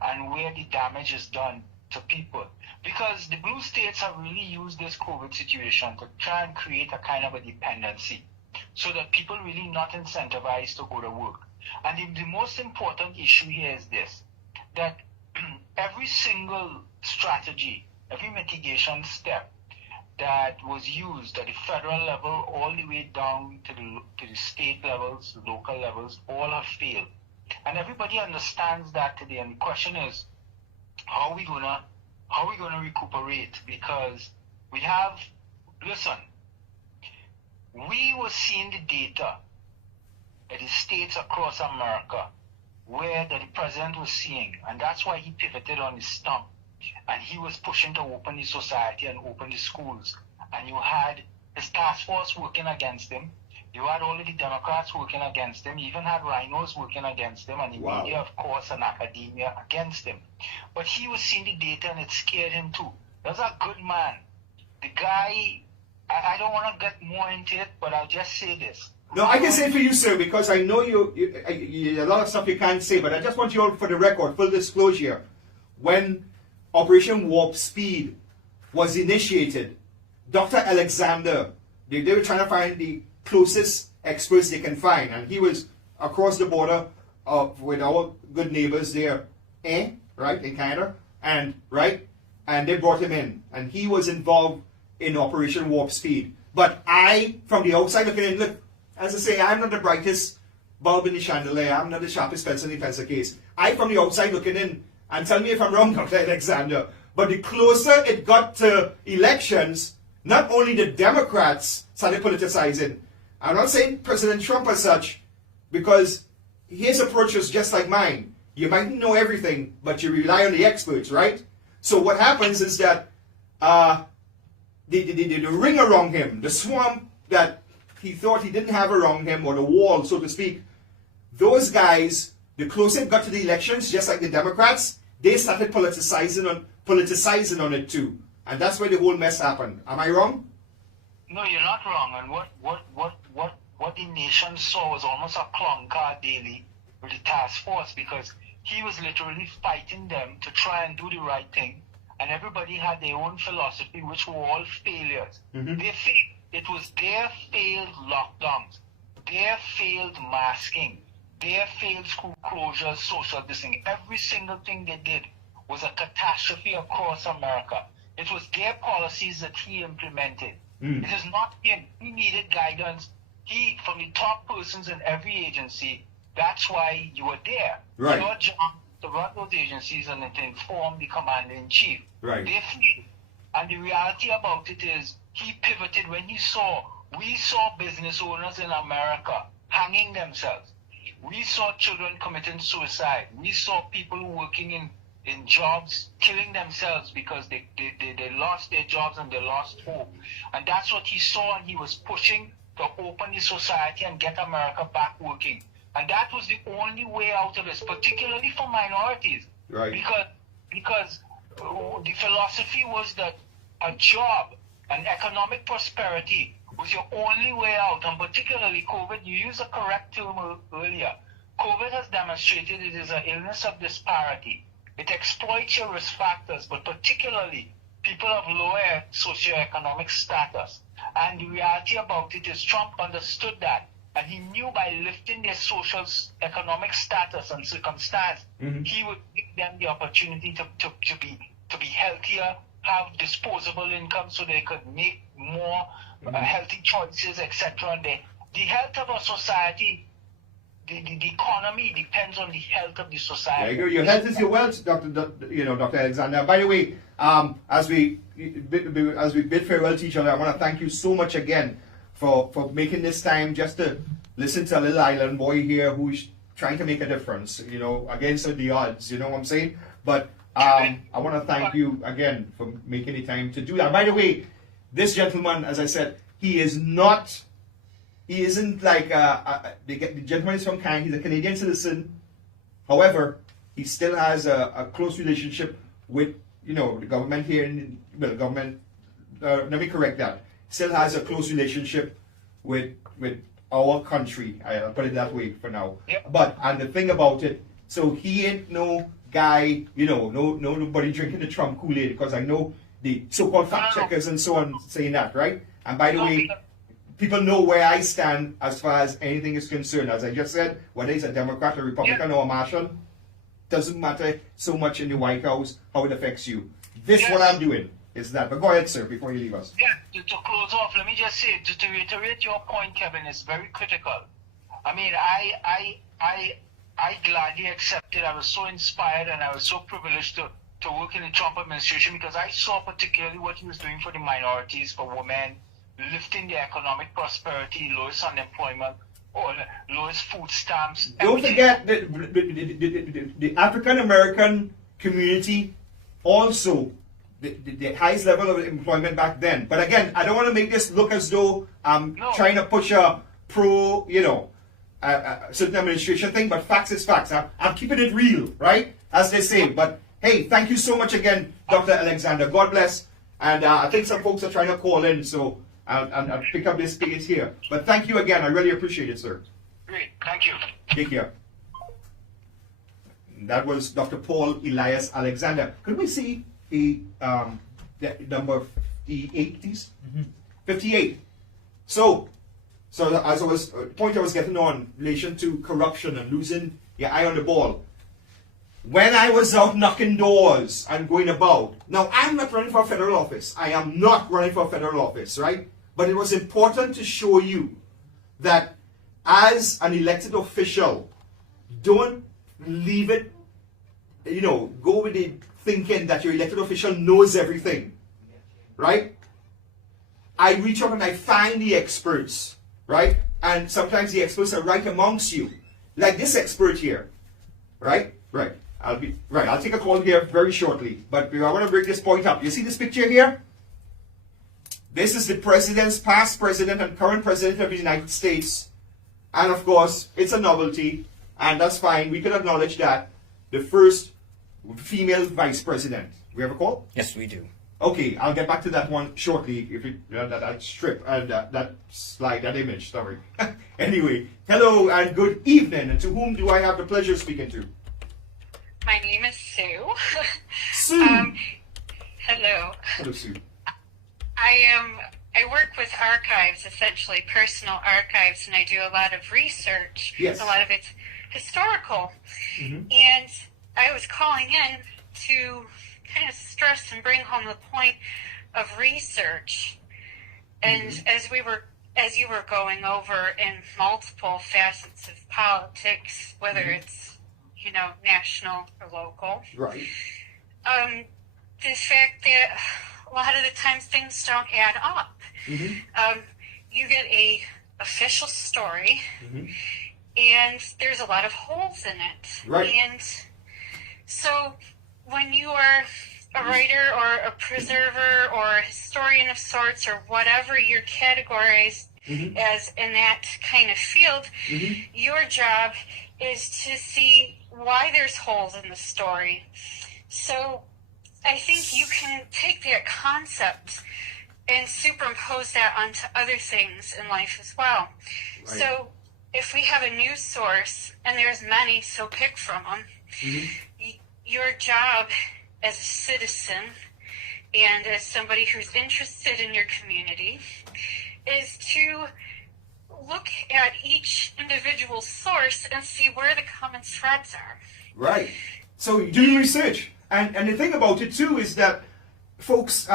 and where the damage is done to people. Because the blue states have really used this COVID situation to try and create a kind of a dependency so that people really not incentivized to go to work. And the most important issue here is this, that every single strategy, every mitigation step that was used at the federal level all the way down to the state levels, local levels, all have failed. And everybody understands that today. And the question is, how are we gonna recuperate? Because we have, listen, we were seeing the data at the states across America where the president was seeing, and that's why he pivoted on his stump. And he was pushing to open the society and open the schools. And you had his task force working against him. You had all of the Democrats working against him. You even had rhinos working against him. And the media, of course, and academia against him. But he was seeing the data and it scared him too. That's a good man. The guy, I don't want to get more into it, but I'll just say this. No, I can say for you, sir, because I know you a lot of stuff you can't say, but I just want you all for the record, full disclosure. When Operation Warp Speed was initiated, Dr. Alexander, they were trying to find the closest experts they can find, and he was across the border with our good neighbors there, right, in Canada, and they brought him in, and he was involved in Operation Warp Speed. But I, from the outside looking in, look, as I say, I'm not the brightest bulb in the chandelier, I'm not the sharpest pencil in the pencil case. I, from the outside looking in, and tell me if I'm wrong, Dr. Alexander, but the closer it got to elections, not only the Democrats started politicizing. I'm not saying President Trump as such, because his approach was just like mine. You might know everything, but you rely on the experts, right? So what happens is that the ring around him, the swamp that he thought he didn't have around him, or the wall, so to speak, those guys, the closer it got to the elections, just like the Democrats, they started politicizing on it too. And that's where the whole mess happened. Am I wrong? No, you're not wrong. And what the nation saw was almost a clunker daily with the task force, because he was literally fighting them to try and do the right thing. And everybody had their own philosophy, which were all failures. Mm-hmm. They failed. It was their failed lockdowns, their failed masking, their failed school closures, social distancing. Every single thing they did was a catastrophe across America. It was their policies that he implemented. It is not him. He needed guidance. He, from the top persons in every agency, that's why you were there. Right. Your job to run those agencies and to inform the commander-in-chief. Right. They failed. And the reality about it is, he pivoted when we saw business owners in America hanging themselves. We saw children committing suicide. We saw people working in jobs killing themselves because they lost their jobs and they lost hope. And that's what he saw, and he was pushing to open the society and get America back working. And that was the only way out of this, particularly for minorities. Right. Because the philosophy was that a job and economic prosperity was your only way out, and particularly COVID, you used a correct term earlier. COVID has demonstrated it is an illness of disparity. It exploits your risk factors, but particularly people of lower socioeconomic status. And the reality about it is Trump understood that. And he knew by lifting their social economic status and circumstance, he would give them the opportunity to be healthier, have disposable income so they could make more healthy choices, etc. And the health of a society, the economy depends on the health of the society. There you go. Your health is your wealth, Dr. Alexander. By the way, as we bid farewell to each other, I want to thank you so much again for making this time just to listen to a little island boy here who's trying to make a difference, against the odds, you know what I'm saying? But I want to thank you again for making the time to do that. By the way, this gentleman, as I said, he isn't like, the gentleman is from Canada, he's a Canadian citizen. However, he still has a close relationship with, the government here, let me correct that. Still has a close relationship with our country. I'll put it that way for now. Yep. And the thing about it, so he ain't no guy, nobody drinking the Trump Kool-Aid, because I know the so-called fact checkers and so on saying that, right? And by the way, people know where I stand as far as anything is concerned. As I just said, whether he's a Democrat, a Republican, or a Martian, doesn't matter so much in the White House how it affects you. This what I'm doing. Is that, but go ahead, sir, before you leave us. Yeah, to close off, let me just say, to reiterate your point, Kevin, is very critical. I mean, I gladly accepted. I was so inspired and I was so privileged to work in the Trump administration because I saw particularly what he was doing for the minorities, for women, lifting their economic prosperity, lowest unemployment, or lowest food stamps. Don't forget the African American community also. The highest level of employment back then. But again, I don't want to make this look as though I'm trying to push a pro, certain administration thing, but facts is facts. I'm keeping it real, right? As they say. But hey, thank you so much again, Dr. Alexander. God bless. And I think some folks are trying to call in, so I'll pick up this space here. But thank you again. I really appreciate it, sir. Great. Thank you. Take care. That was Dr. Paul Elias Alexander. Could we see the number 58, please? 58. So as I was point I was getting on in relation to corruption and losing your eye on the ball. When I was out knocking doors and going about, now I'm not running for federal office. I am not running for federal office, right? But it was important to show you that as an elected official, don't leave it, go with it thinking that your elected official knows everything, right? I reach out and I find the experts, right? And sometimes the experts are right amongst you, like this expert here, right? Right. I'll take a call here very shortly, but I want to break this point up. You see this picture here? This is the president's past president and current president of the United States, and of course, it's a novelty, and that's fine. We can acknowledge that the first female vice president. We have a call? Yes, we do. Okay, I'll get back to that one shortly. If it, that strip and that slide, that image. Sorry. Anyway, hello and good evening. And to whom do I have the pleasure of speaking to? My name is Sue. Sue. Hello. Hello, Sue. I work with archives, essentially personal archives, and I do a lot of research. Yes. A lot of it's historical. Mm-hmm. And I was calling in to kind of stress and bring home the point of research. And as you were going over in multiple facets of politics, whether it's, national or local. Right. The fact that a lot of the times things don't add up. Mm-hmm. You get a official story, and there's a lot of holes in it. Right. And so when you are a writer or a preserver or a historian of sorts or whatever you're categorized as in that kind of field, your job is to see why there's holes in the story. So I think you can take that concept and superimpose that onto other things in life as well. Right. So if we have a news source, and there's many, so pick from them, your job as a citizen and as somebody who's interested in your community is to look at each individual source and see where the common threads are. Right. So you do your research. And the thing about it too is that folks,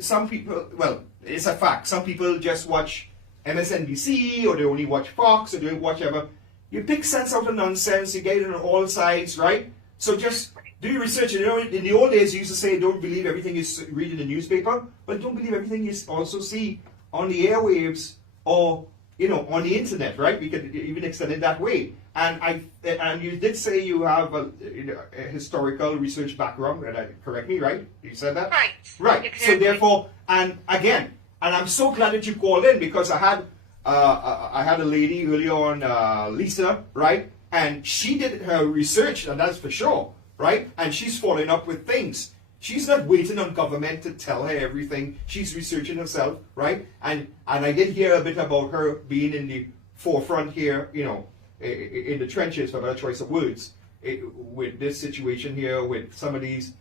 some people, well, it's a fact. Some people just watch MSNBC or they only watch Fox or they watch whatever. You pick sense out of nonsense, you get it on all sides, right? So just do your research. You know, in the old days you used to say don't believe everything you read in the newspaper, but don't believe everything you also see on the airwaves or, on the internet, right? We could even extend it that way. And you did say you have a historical research background, correct me, right? You said that? Right. Right. Exactly. So therefore, and again, and I'm so glad that you called in because I had a lady earlier on, Lisa, right? And she did her research, and that's for sure, right? And she's following up with things. She's not waiting on government to tell her everything. She's researching herself, right? And I did hear a bit about her being in the forefront here, in the trenches, for better choice of words, with this situation here with some of these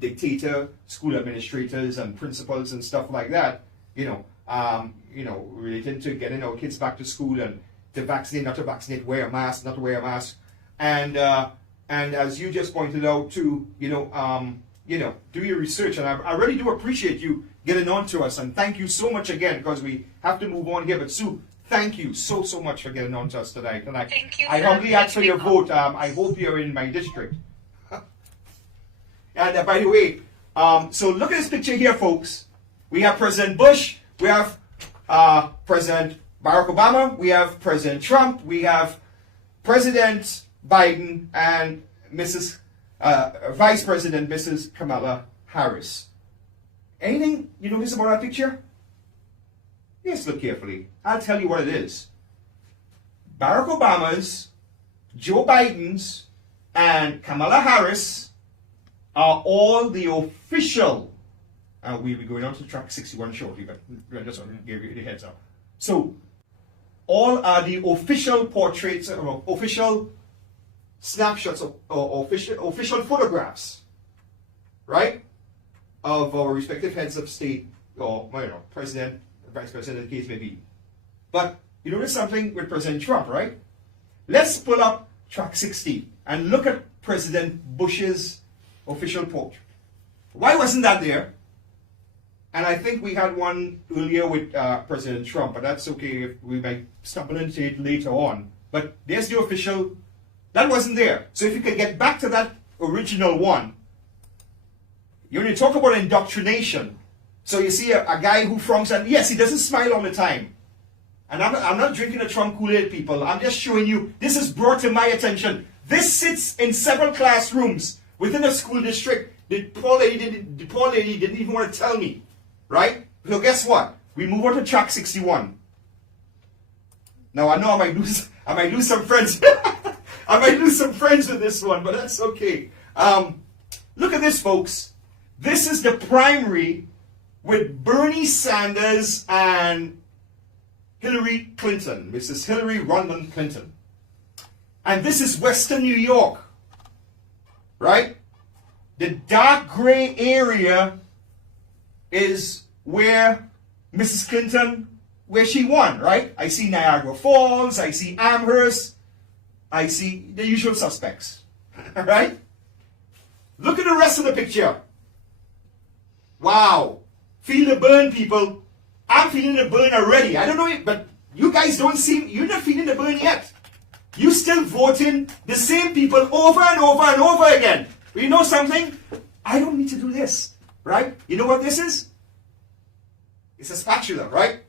dictator school administrators and principals and stuff like that, relating to getting our kids back to school and to vaccinate, not to vaccinate, wear a mask, not to wear a mask. And as you just pointed out too, do your research. And I really do appreciate you getting on to us. And thank you so much again, because we have to move on here. But Sue, thank you so much for getting on to us tonight. And Thank you. I humbly ask for your vote. I hope you're in my district. And by the way, so look at this picture here, folks. We have President Bush. We have President Barack Obama. We have President Trump. We have President Biden and Mrs. Vice President Mrs. Kamala Harris. Anything you notice about that picture? Yes, look carefully. I'll tell you what it is. Barack Obama's, Joe Biden's, and Kamala Harris are all the official. We'll be going on to track 61 shortly, but I just want to give you the heads up. So, all are the official portraits, or official snapshots, or official photographs, right, of our respective heads of state, or president, vice president, the case may be. But you notice something with President Trump, right? Let's pull up track 60 and look at President Bush's official portrait. Why wasn't that there? And I think we had one earlier with President Trump, but that's okay if we might stumble into it later on. But there's the official. That wasn't there. So if you could get back to that original one, you only talk about indoctrination. So you see a guy who fronts, and yes, he doesn't smile all the time. And I'm not drinking a Trump Kool-Aid, people. I'm just showing you, this is brought to my attention. This sits in several classrooms within a school district. The poor lady didn't even want to tell me, right? So guess what? We move on to track 61. Now I know I might lose some friends. I might lose some friends with this one, but that's okay. Look at this, folks. This is the primary with Bernie Sanders and Hillary Clinton, Mrs. Hillary Rodham Clinton. And this is Western New York, right? The dark gray area is where Mrs. Clinton, where she won, right? I see Niagara Falls, I see Amherst, I see the usual suspects, right? Look at the rest of the picture. Wow. Feel the burn, people. I'm feeling the burn already. I don't know it, but you guys don't seem, you're not feeling the burn yet. You still voting the same people over and over and over again. But you know something? I don't need to do this, right? You know what this is? It's a spatula, right?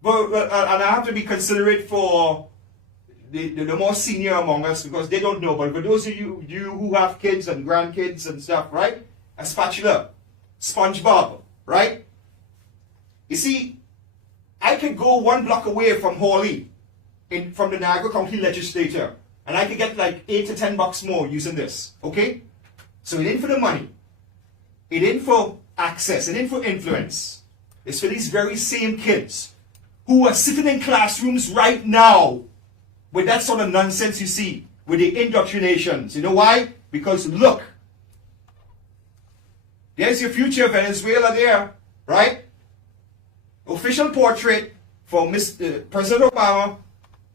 But and I have to be considerate for the more senior among us because they don't know. But for those of you who have kids and grandkids and stuff, right? A spatula, SpongeBob, right? You see, I could go 1 block away from Hawley, from the Niagara County Legislature, and I could get like $8 to $10 more using this, okay? So it ain't for the money. It ain't for access. It ain't for influence. It's for these very same kids who are sitting in classrooms right now with that sort of nonsense you see, with the indoctrinations. You know why? Because look, there's your future Venezuela there, right? Official portrait for Mr. President Obama,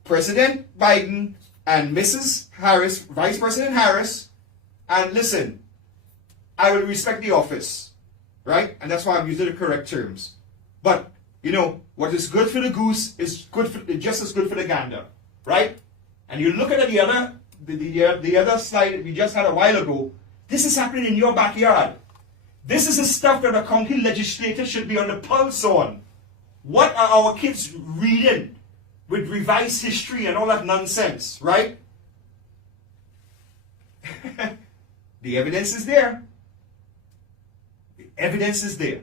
President Biden, and Mrs. Harris, Vice President Harris. And listen, I will respect the office, right? And that's why I'm using the correct terms. But, you know, what is good for the goose is good for, just as good for the gander, right? And you look at the other slide we just had a while ago. This is happening in your backyard. This is the stuff that a county legislator should be on the pulse on. What are our kids reading with revised history and all that nonsense, right? The evidence is there. The evidence is there.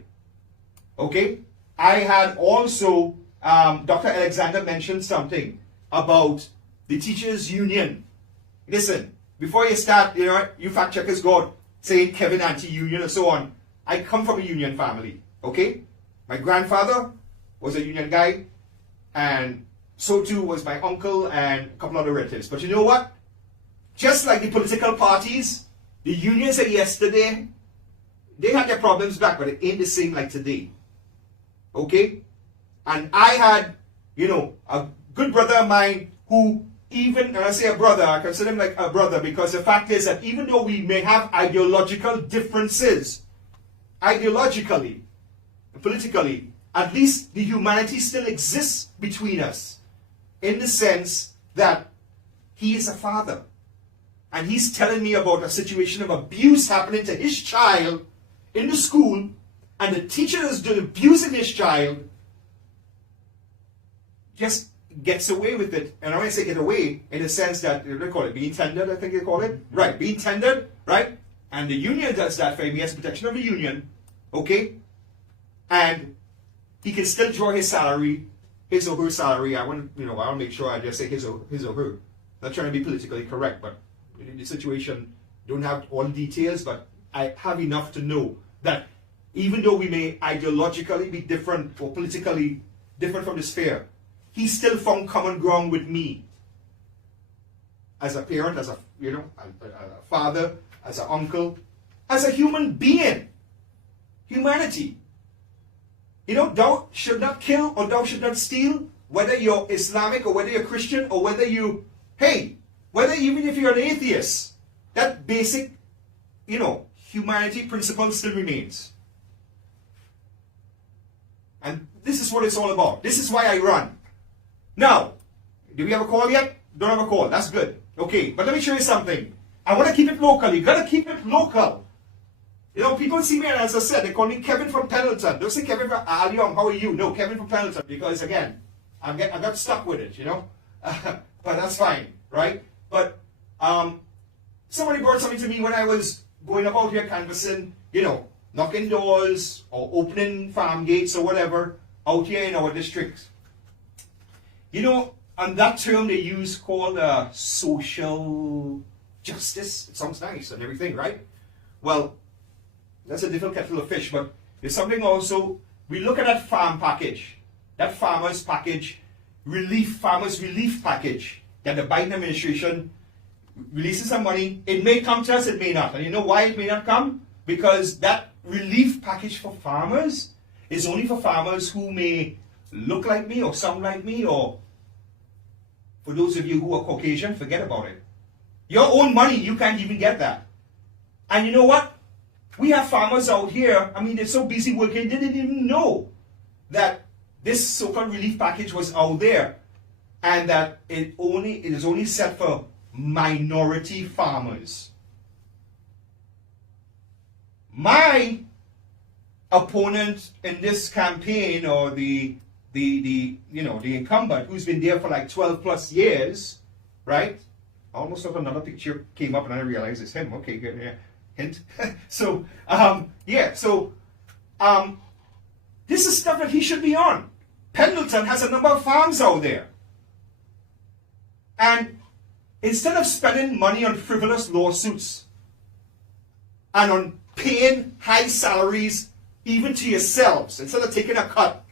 Okay? I had also, Dr. Alexander mentioned something about the teachers' union. Listen, before you start, you know, you fact checkers go saying Kevin anti-union and so on. I come from a union family, okay? My grandfather was a union guy, and so too was my uncle and a couple other relatives. But you know what? Just like the political parties, the unions of yesterday, they had their problems back, but it ain't the same like today. Okay? And I had, you know, a good brother of mine who, even, and I say a brother, I consider him like a brother, because the fact is that even though we may have ideological differences, ideologically, politically, at least the humanity still exists between us, in the sense that he is a father. And he's telling me about a situation of abuse happening to his child in the school, and the teacher is abusing his child, just gets away with it. And I want to say get away in the sense that, they call it being tendered, I think they call it. Right, being tendered, right? And the union does that for him. He has protection of the union, okay? And he can still draw his salary, his or her salary. I want to make sure I just say his or her. Not trying to be politically correct, but in the situation, don't have all the details, but I have enough to know that even though we may ideologically be different or politically different from the sphere, he still found common ground with me as a parent, as a father, as an uncle, as a human being. Humanity. You know, thou should not kill or thou should not steal, whether you're Islamic or whether you're Christian or whether you, whether even if you're an atheist, that basic, humanity principle still remains. And this is what it's all about. This is why I run. Now, do we have a call yet? Don't have a call. That's good. Okay, but let me show you something. I want to keep it local. You got to keep it local. You know, people see me, and as I said, they call me Kevin from Pendleton. Don't say Kevin from Aleong. How are you? No, Kevin from Pendleton. Because, again, I got stuck with it, but that's fine, right? But somebody brought something to me when I was going about here canvassing, knocking doors or opening farm gates or whatever out here in our districts. And that term they use called social justice. It sounds nice and everything, right? Well, that's a different kettle of fish, but there's something also, we look at that farm package, that farmer's relief package that the Biden administration releases some money. It may come to us, it may not. And you know why it may not come? Because that relief package for farmers is only for farmers who may look like me or sound like me, or for those of you who are Caucasian, forget about it. Your own money, you can't even get that. And you know what? We have farmers out here, they're so busy working, they didn't even know that this so-called relief package was out there, and that it is only set for minority farmers. My opponent in this campaign, or the incumbent who's been there for like 12 plus years, right? I almost thought another picture came up and I realized it's him. Okay, good. Yeah. Hint. So this is stuff that he should be on. Pendleton has a number of farms out there. And instead of spending money on frivolous lawsuits and on paying high salaries even to yourselves, instead of taking a cut,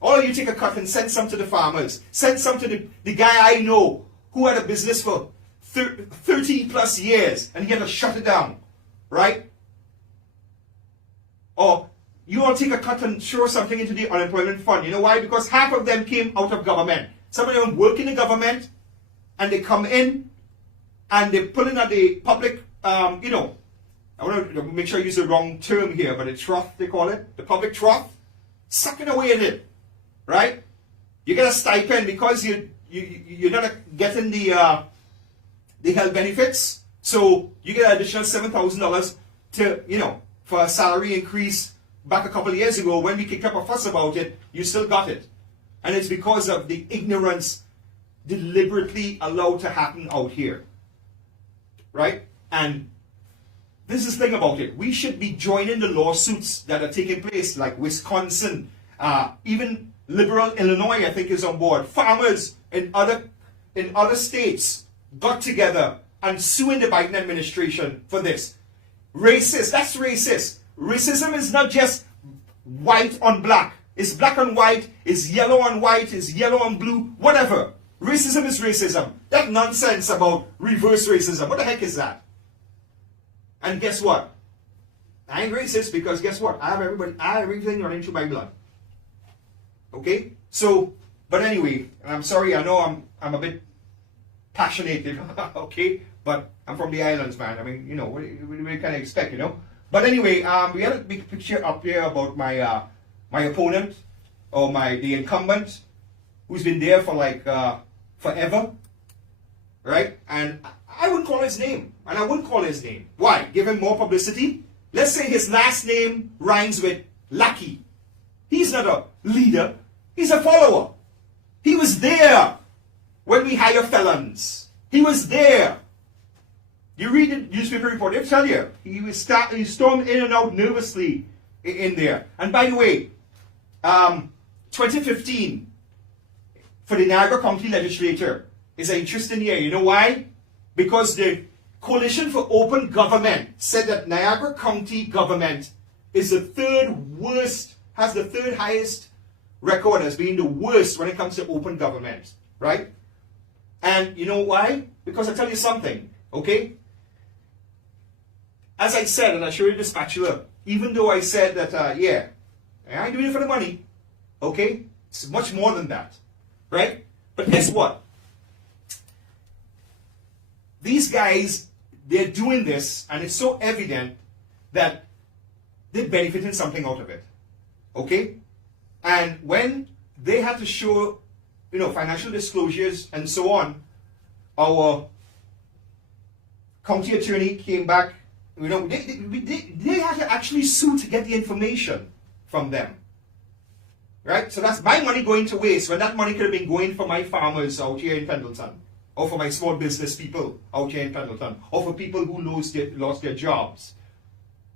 all of you take a cut and send some to the farmers. Send some to the guy I know who had a business for 30 plus years and you get to shut it down, right? Or you all take a cut and throw something into the unemployment fund. You know why? Because half of them came out of government. Some of them work in the government and they come in and they put in at the public, you know, I want to make sure I use the wrong term here, but the trough, they call it, the public trough, sucking away at it, right? You get a stipend because you're not getting the health benefits, so you get an additional $7,000 to, you know, for a salary increase back a couple of years ago when we kicked up a fuss about it. You still got it, and it's because of the ignorance deliberately allowed to happen out here, right? And this is the thing about it. We should be joining the lawsuits that are taking place, like Wisconsin, even liberal Illinois, I think, is on board. Farmers in other states got together and suing the Biden administration for this. Racist, that's racist. Racism is not just white on black. It's black on white, it's yellow on white, it's yellow on blue, whatever. Racism is racism. That nonsense about reverse racism, what the heck is that? And guess what? I ain't racist because guess what? I have everything running through my blood. Okay? So, but anyway, I'm sorry, I know I'm a bit passionate, okay? But I'm from the islands, man. I mean, you know, what do you kind of expect, you know? But anyway, we had a big picture up here about my my opponent, or the incumbent, who's been there for like forever, right? And I wouldn't call his name, and I wouldn't call his name. Why? Give him more publicity? Let's say his last name rhymes with Lucky. He's not a leader, he's a follower. He was there when we hire felons. He was there. You read the newspaper report, they'll tell you. He stormed in and out nervously in there. And by the way, 2015, for the Niagara County Legislature, is an interesting year. You know why? Because the Coalition for Open Government said that Niagara County government is the third worst, has the third highest record as being the worst when it comes to open government, right? And you know why? Because I tell you something, okay? As I said, and I showed you the spatula, even though I said that, yeah, I ain't doing it for the money, okay? It's much more than that, right? But guess what? These guys, they're doing this, and it's so evident that they're benefiting something out of it, okay? And when they had to show, you know, financial disclosures and so on, our county attorney came back. You know, they had to actually sue to get the information from them, right? So that's my money going to waste when that money could have been going for my farmers out here in Pendleton, or for my small business people out here in Pendleton, or for people who lost their jobs,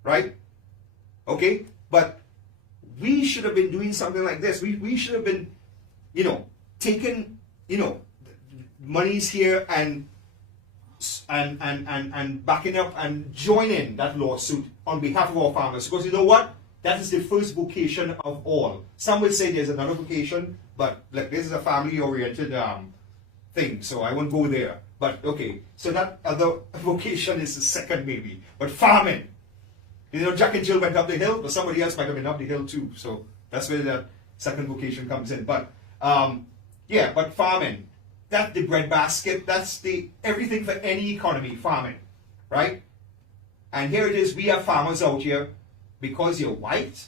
right? Okay, but we should have been doing something like this. We should have been, you know, taking, you know, monies here and backing up and joining that lawsuit on behalf of our farmers. Because you know what? That is the first vocation of all. Some would say there's another vocation, but like this is a family-oriented thing, so I won't go there. But okay, so that other vocation is the second maybe. But farming. You know, Jack and Jill went up the hill, but somebody else might have been up the hill too. So that's where that second vocation comes in. But yeah, but farming. That's the breadbasket. That's the everything for any economy, farming, right? And here it is, we have farmers out here, because you're white,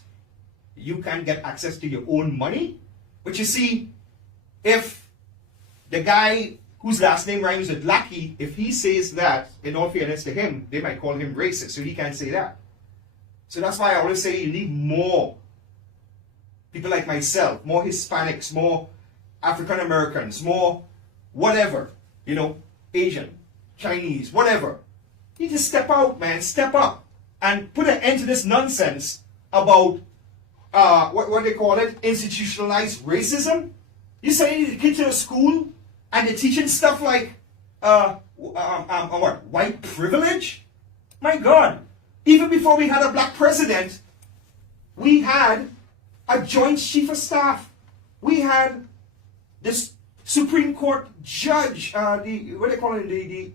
you can't get access to your own money. But you see, if the guy whose last name rhymes with Lucky, if he says that, in all fairness to him, they might call him racist, so he can't say that. So that's why I always say you need more people like myself, more Hispanics, more African Americans, more whatever, you know, Asian, Chinese, whatever. You need to step out, man, step up and put an end to this nonsense about what they call it, institutionalized racism. You send your kid to a school and they're teaching stuff like what, white privilege? My God, even before we had a black president, we had a joint chief of staff. We had this Supreme Court judge, what do they call it,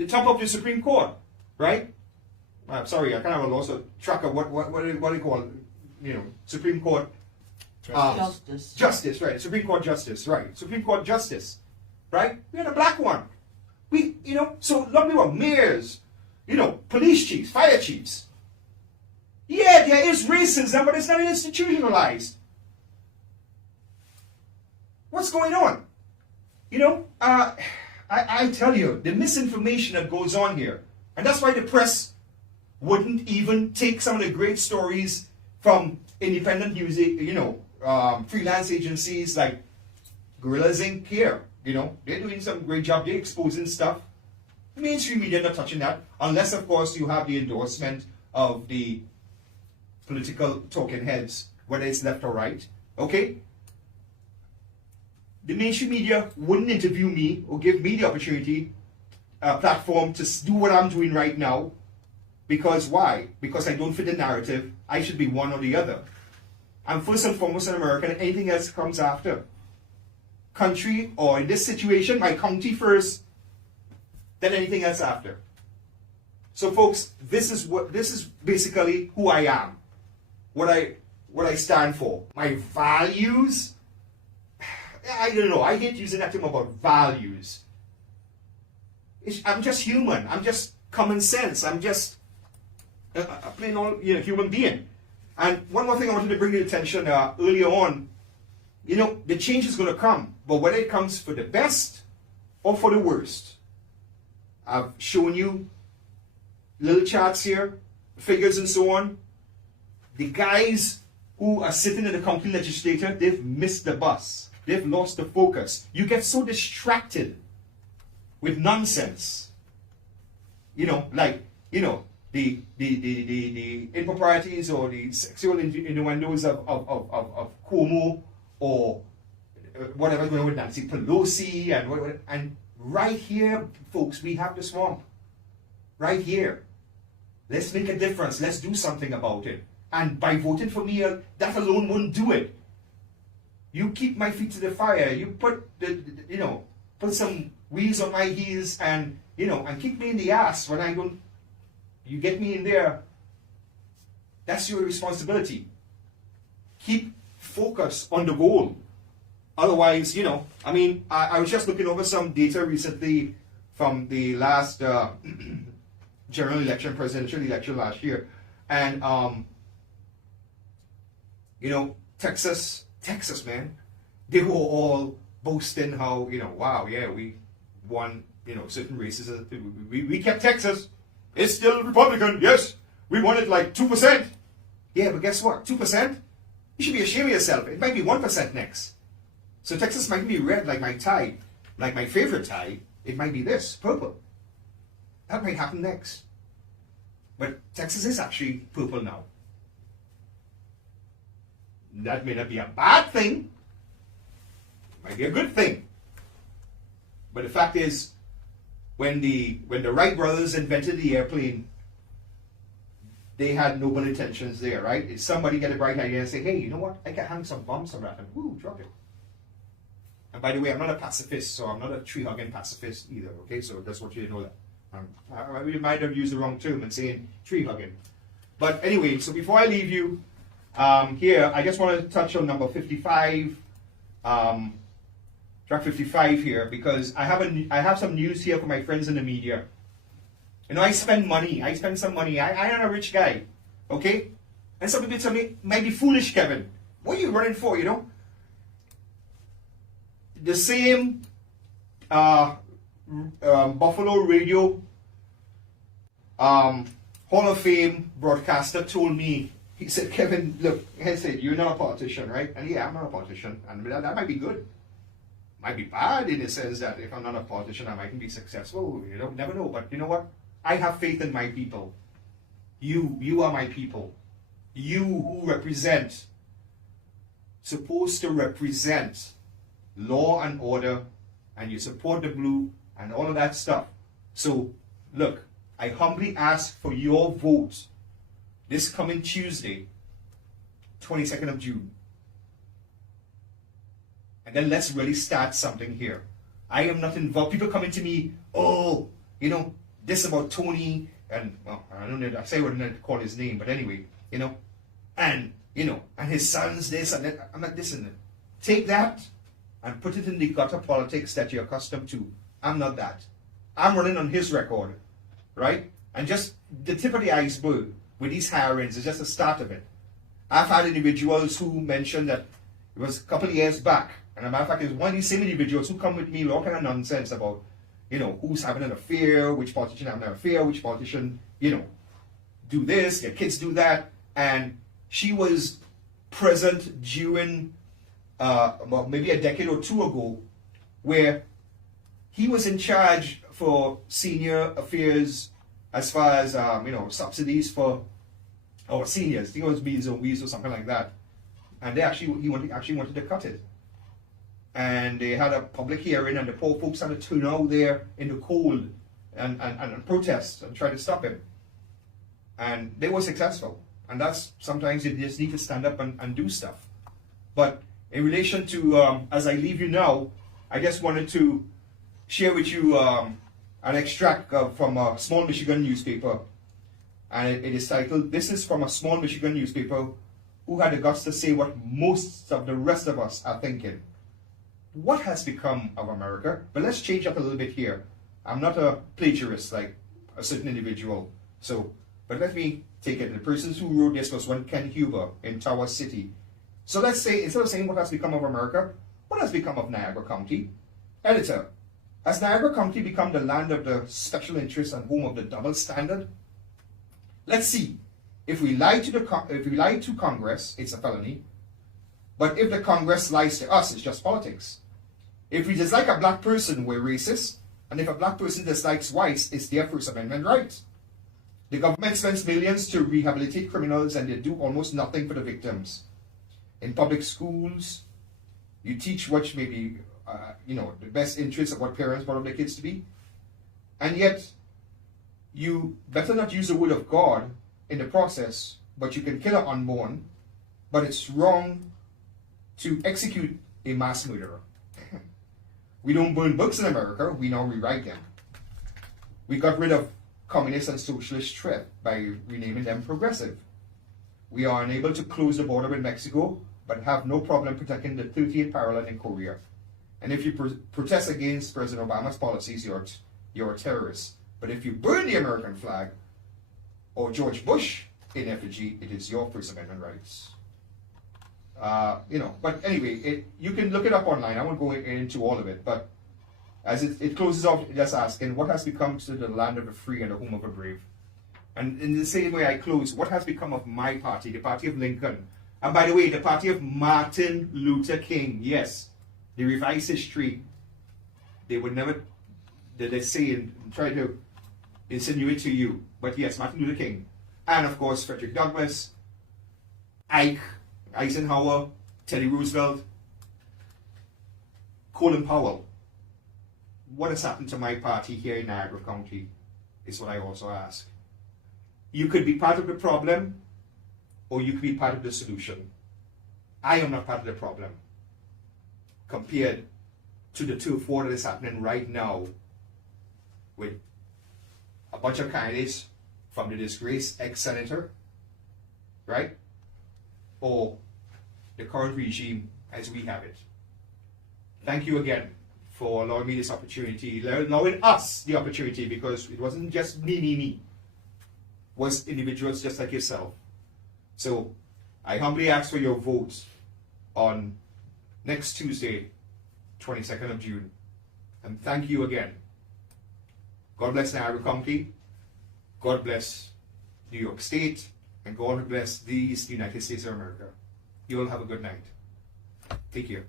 the top of the Supreme Court, right? I'm sorry, I kind of lost track of what do they call it? You know, Supreme Court Justice. Justice, right? Supreme Court Justice, right? Supreme Court Justice, right? We had a black one. We, you know, so a lot of people are mayors, you know, police chiefs, fire chiefs. Yeah, there is racism, but it's not institutionalized. What's going on? You know, I tell you, the misinformation that goes on here, and that's why the press wouldn't even take some of the great stories from independent music, you know, freelance agencies like Gorillas Inc. here. You know, they're doing some great job. They're exposing stuff. The mainstream media not touching that, unless of course you have the endorsement of the political talking heads, whether it's left or right. Okay? The mainstream media wouldn't interview me or give me the opportunity, platform to do what I'm doing right now. Because why? Because I don't fit the narrative. I should be one or the other. I'm first and foremost an American, and anything else comes after. Country, or in this situation, my county first, then anything else after. So folks, this is basically who I am. What I stand for. My values, I don't know, I hate using that term about values. I'm just human. I'm just common sense. I'm just a plain old, you know, human being. And one more thing I wanted to bring to your attention earlier on, you know, the change is going to come, but whether it comes for the best or for the worst, I've shown you little charts here, figures and so on. The guys who are sitting in the county legislature, they've missed the bus. They've lost the focus. You get so distracted with nonsense. You know, like, you know, the improprieties or the sexual innuendos of Cuomo, or whatever going on with Nancy Pelosi, and right here, folks, we have the swamp. Right here. Let's make a difference. Let's do something about it. And by voting for me, that alone won't do it. You keep my feet to the fire. You put put some wheels on my heels, and and kick me in the ass when I don't. You get me in there. That's your responsibility. Keep focus on the goal. Otherwise, I mean, I was just looking over some data recently from the last general election, presidential election last year, and Texas, man, they were all boasting how wow, yeah, we won certain races. We kept Texas. It's still Republican. Yes, we won it like 2%. Yeah, but guess what? 2%. You should be ashamed of yourself. It might be 1% next. So Texas might be red like my tie, like my favorite tie. It might be this, purple. That might happen next. But Texas is actually purple now. That may not be a bad thing. It might be a good thing. But the fact is, when the Wright brothers invented the airplane, they had noble intentions there, right? If somebody get a bright idea and say, hey, you know what? I can hang some bombs on that, and woo, drop it. And by the way, I'm not a pacifist, so I'm not a tree-hugging pacifist either, okay? So that's what you know that. I might have used the wrong term in saying tree-hugging. But anyway, so before I leave you, here, I just want to touch on number 55, track 55 here, because I have some news here for my friends in the media. I spend money. I spend some money. I am a rich guy, okay? And some people tell me, might be foolish, Kevin. What are you running for, The same Buffalo Radio Hall of Fame broadcaster told me, he said, Kevin, look, he said, you're not a politician, right? And yeah, I'm not a politician. And that might be good. Might be bad in the sense that if I'm not a politician, I mightn't be successful. Never know. But you know what? I have faith in my people. You are my people. You who represent, supposed to represent law and order, and you support the blue and all of that stuff. So, look, I humbly ask for your vote this coming Tuesday, 22nd of June. And then let's really start something here. I am not involved. People coming to me, oh, this about Tony, and well, I don't know, I say I wouldn't call his name, but anyway, you know, and his sons this and that. I'm like, listen, take that and put it in the gutter politics that you're accustomed to. I'm not that. I'm running on his record, right? And just the tip of the iceberg with these hirings is just the start of it. I've had individuals who mentioned that it was a couple of years back, and as a matter of fact, it's one of these same individuals who come with me with all kind of nonsense about, who's having an affair, which politician having an affair, which politician, do this, their kids do that, and she was present during well, maybe a decade or two ago, where he was in charge for senior affairs as far as subsidies for our seniors. I think it was Meals on Wheels or something like that, and he wanted to cut it. And they had a public hearing, and the poor folks had to turn out there in the cold and protest and try to stop him. And they were successful. And that's sometimes you just need to stand up and do stuff. But in relation to, as I leave you now, I just wanted to share with you an extract from a small Michigan newspaper. And it is titled, "This is from a small Michigan newspaper who had the guts to say what most of the rest of us are thinking. What has become of America?" But let's change up a little bit here. I'm not a plagiarist like a certain individual. But let me take it. The person who wrote this was one Ken Huber in Tower City. So let's say, instead of saying what has become of America, what has become of Niagara County? Editor, has Niagara County become the land of the special interest and home of the double standard? Let's see. If we lie to Congress, it's a felony. But if the Congress lies to us, it's just politics. If we dislike a black person, we're racist. And if a black person dislikes whites, it's their First Amendment right. The government spends millions to rehabilitate criminals, and they do almost nothing for the victims. In public schools, you teach what may be, the best interest of what parents want their kids to be. And yet, you better not use the word of God in the process, but you can kill an unborn. But it's wrong to execute a mass murderer. We don't burn books in America, we now rewrite them. We got rid of communist and socialist threat by renaming them progressive. We are unable to close the border with Mexico, but have no problem protecting the 38th parallel in Korea. And if you protest against President Obama's policies, you're a terrorist. But if you burn the American flag, or George Bush in effigy, it is your First Amendment rights. But anyway, you can look it up online. I won't go into all of it, but as it closes off, just asking, what has become to the land of the free and the home of the brave? And in the same way I close, what has become of my party, the party of Lincoln? And by the way, the party of Martin Luther King. Yes, they revise history. They would never, they say and try to insinuate to you. But yes, Martin Luther King. And of course, Frederick Douglass, Eisenhower, Teddy Roosevelt, Colin Powell. What has happened to my party here in Niagara County is what I also ask. You could be part of the problem, or you could be part of the solution. I am not part of the problem compared to the turf war that is happening right now with a bunch of candidates from the disgraced ex-senator, right? Or the current regime as we have it. Thank you again for allowing me this opportunity, allowing us the opportunity, because it wasn't just me. It was individuals just like yourself. So I humbly ask for your vote on next Tuesday, 22nd of June. And thank you again. God bless Niagara County. God bless New York State. And God bless these United States of America. You all have a good night. Take care.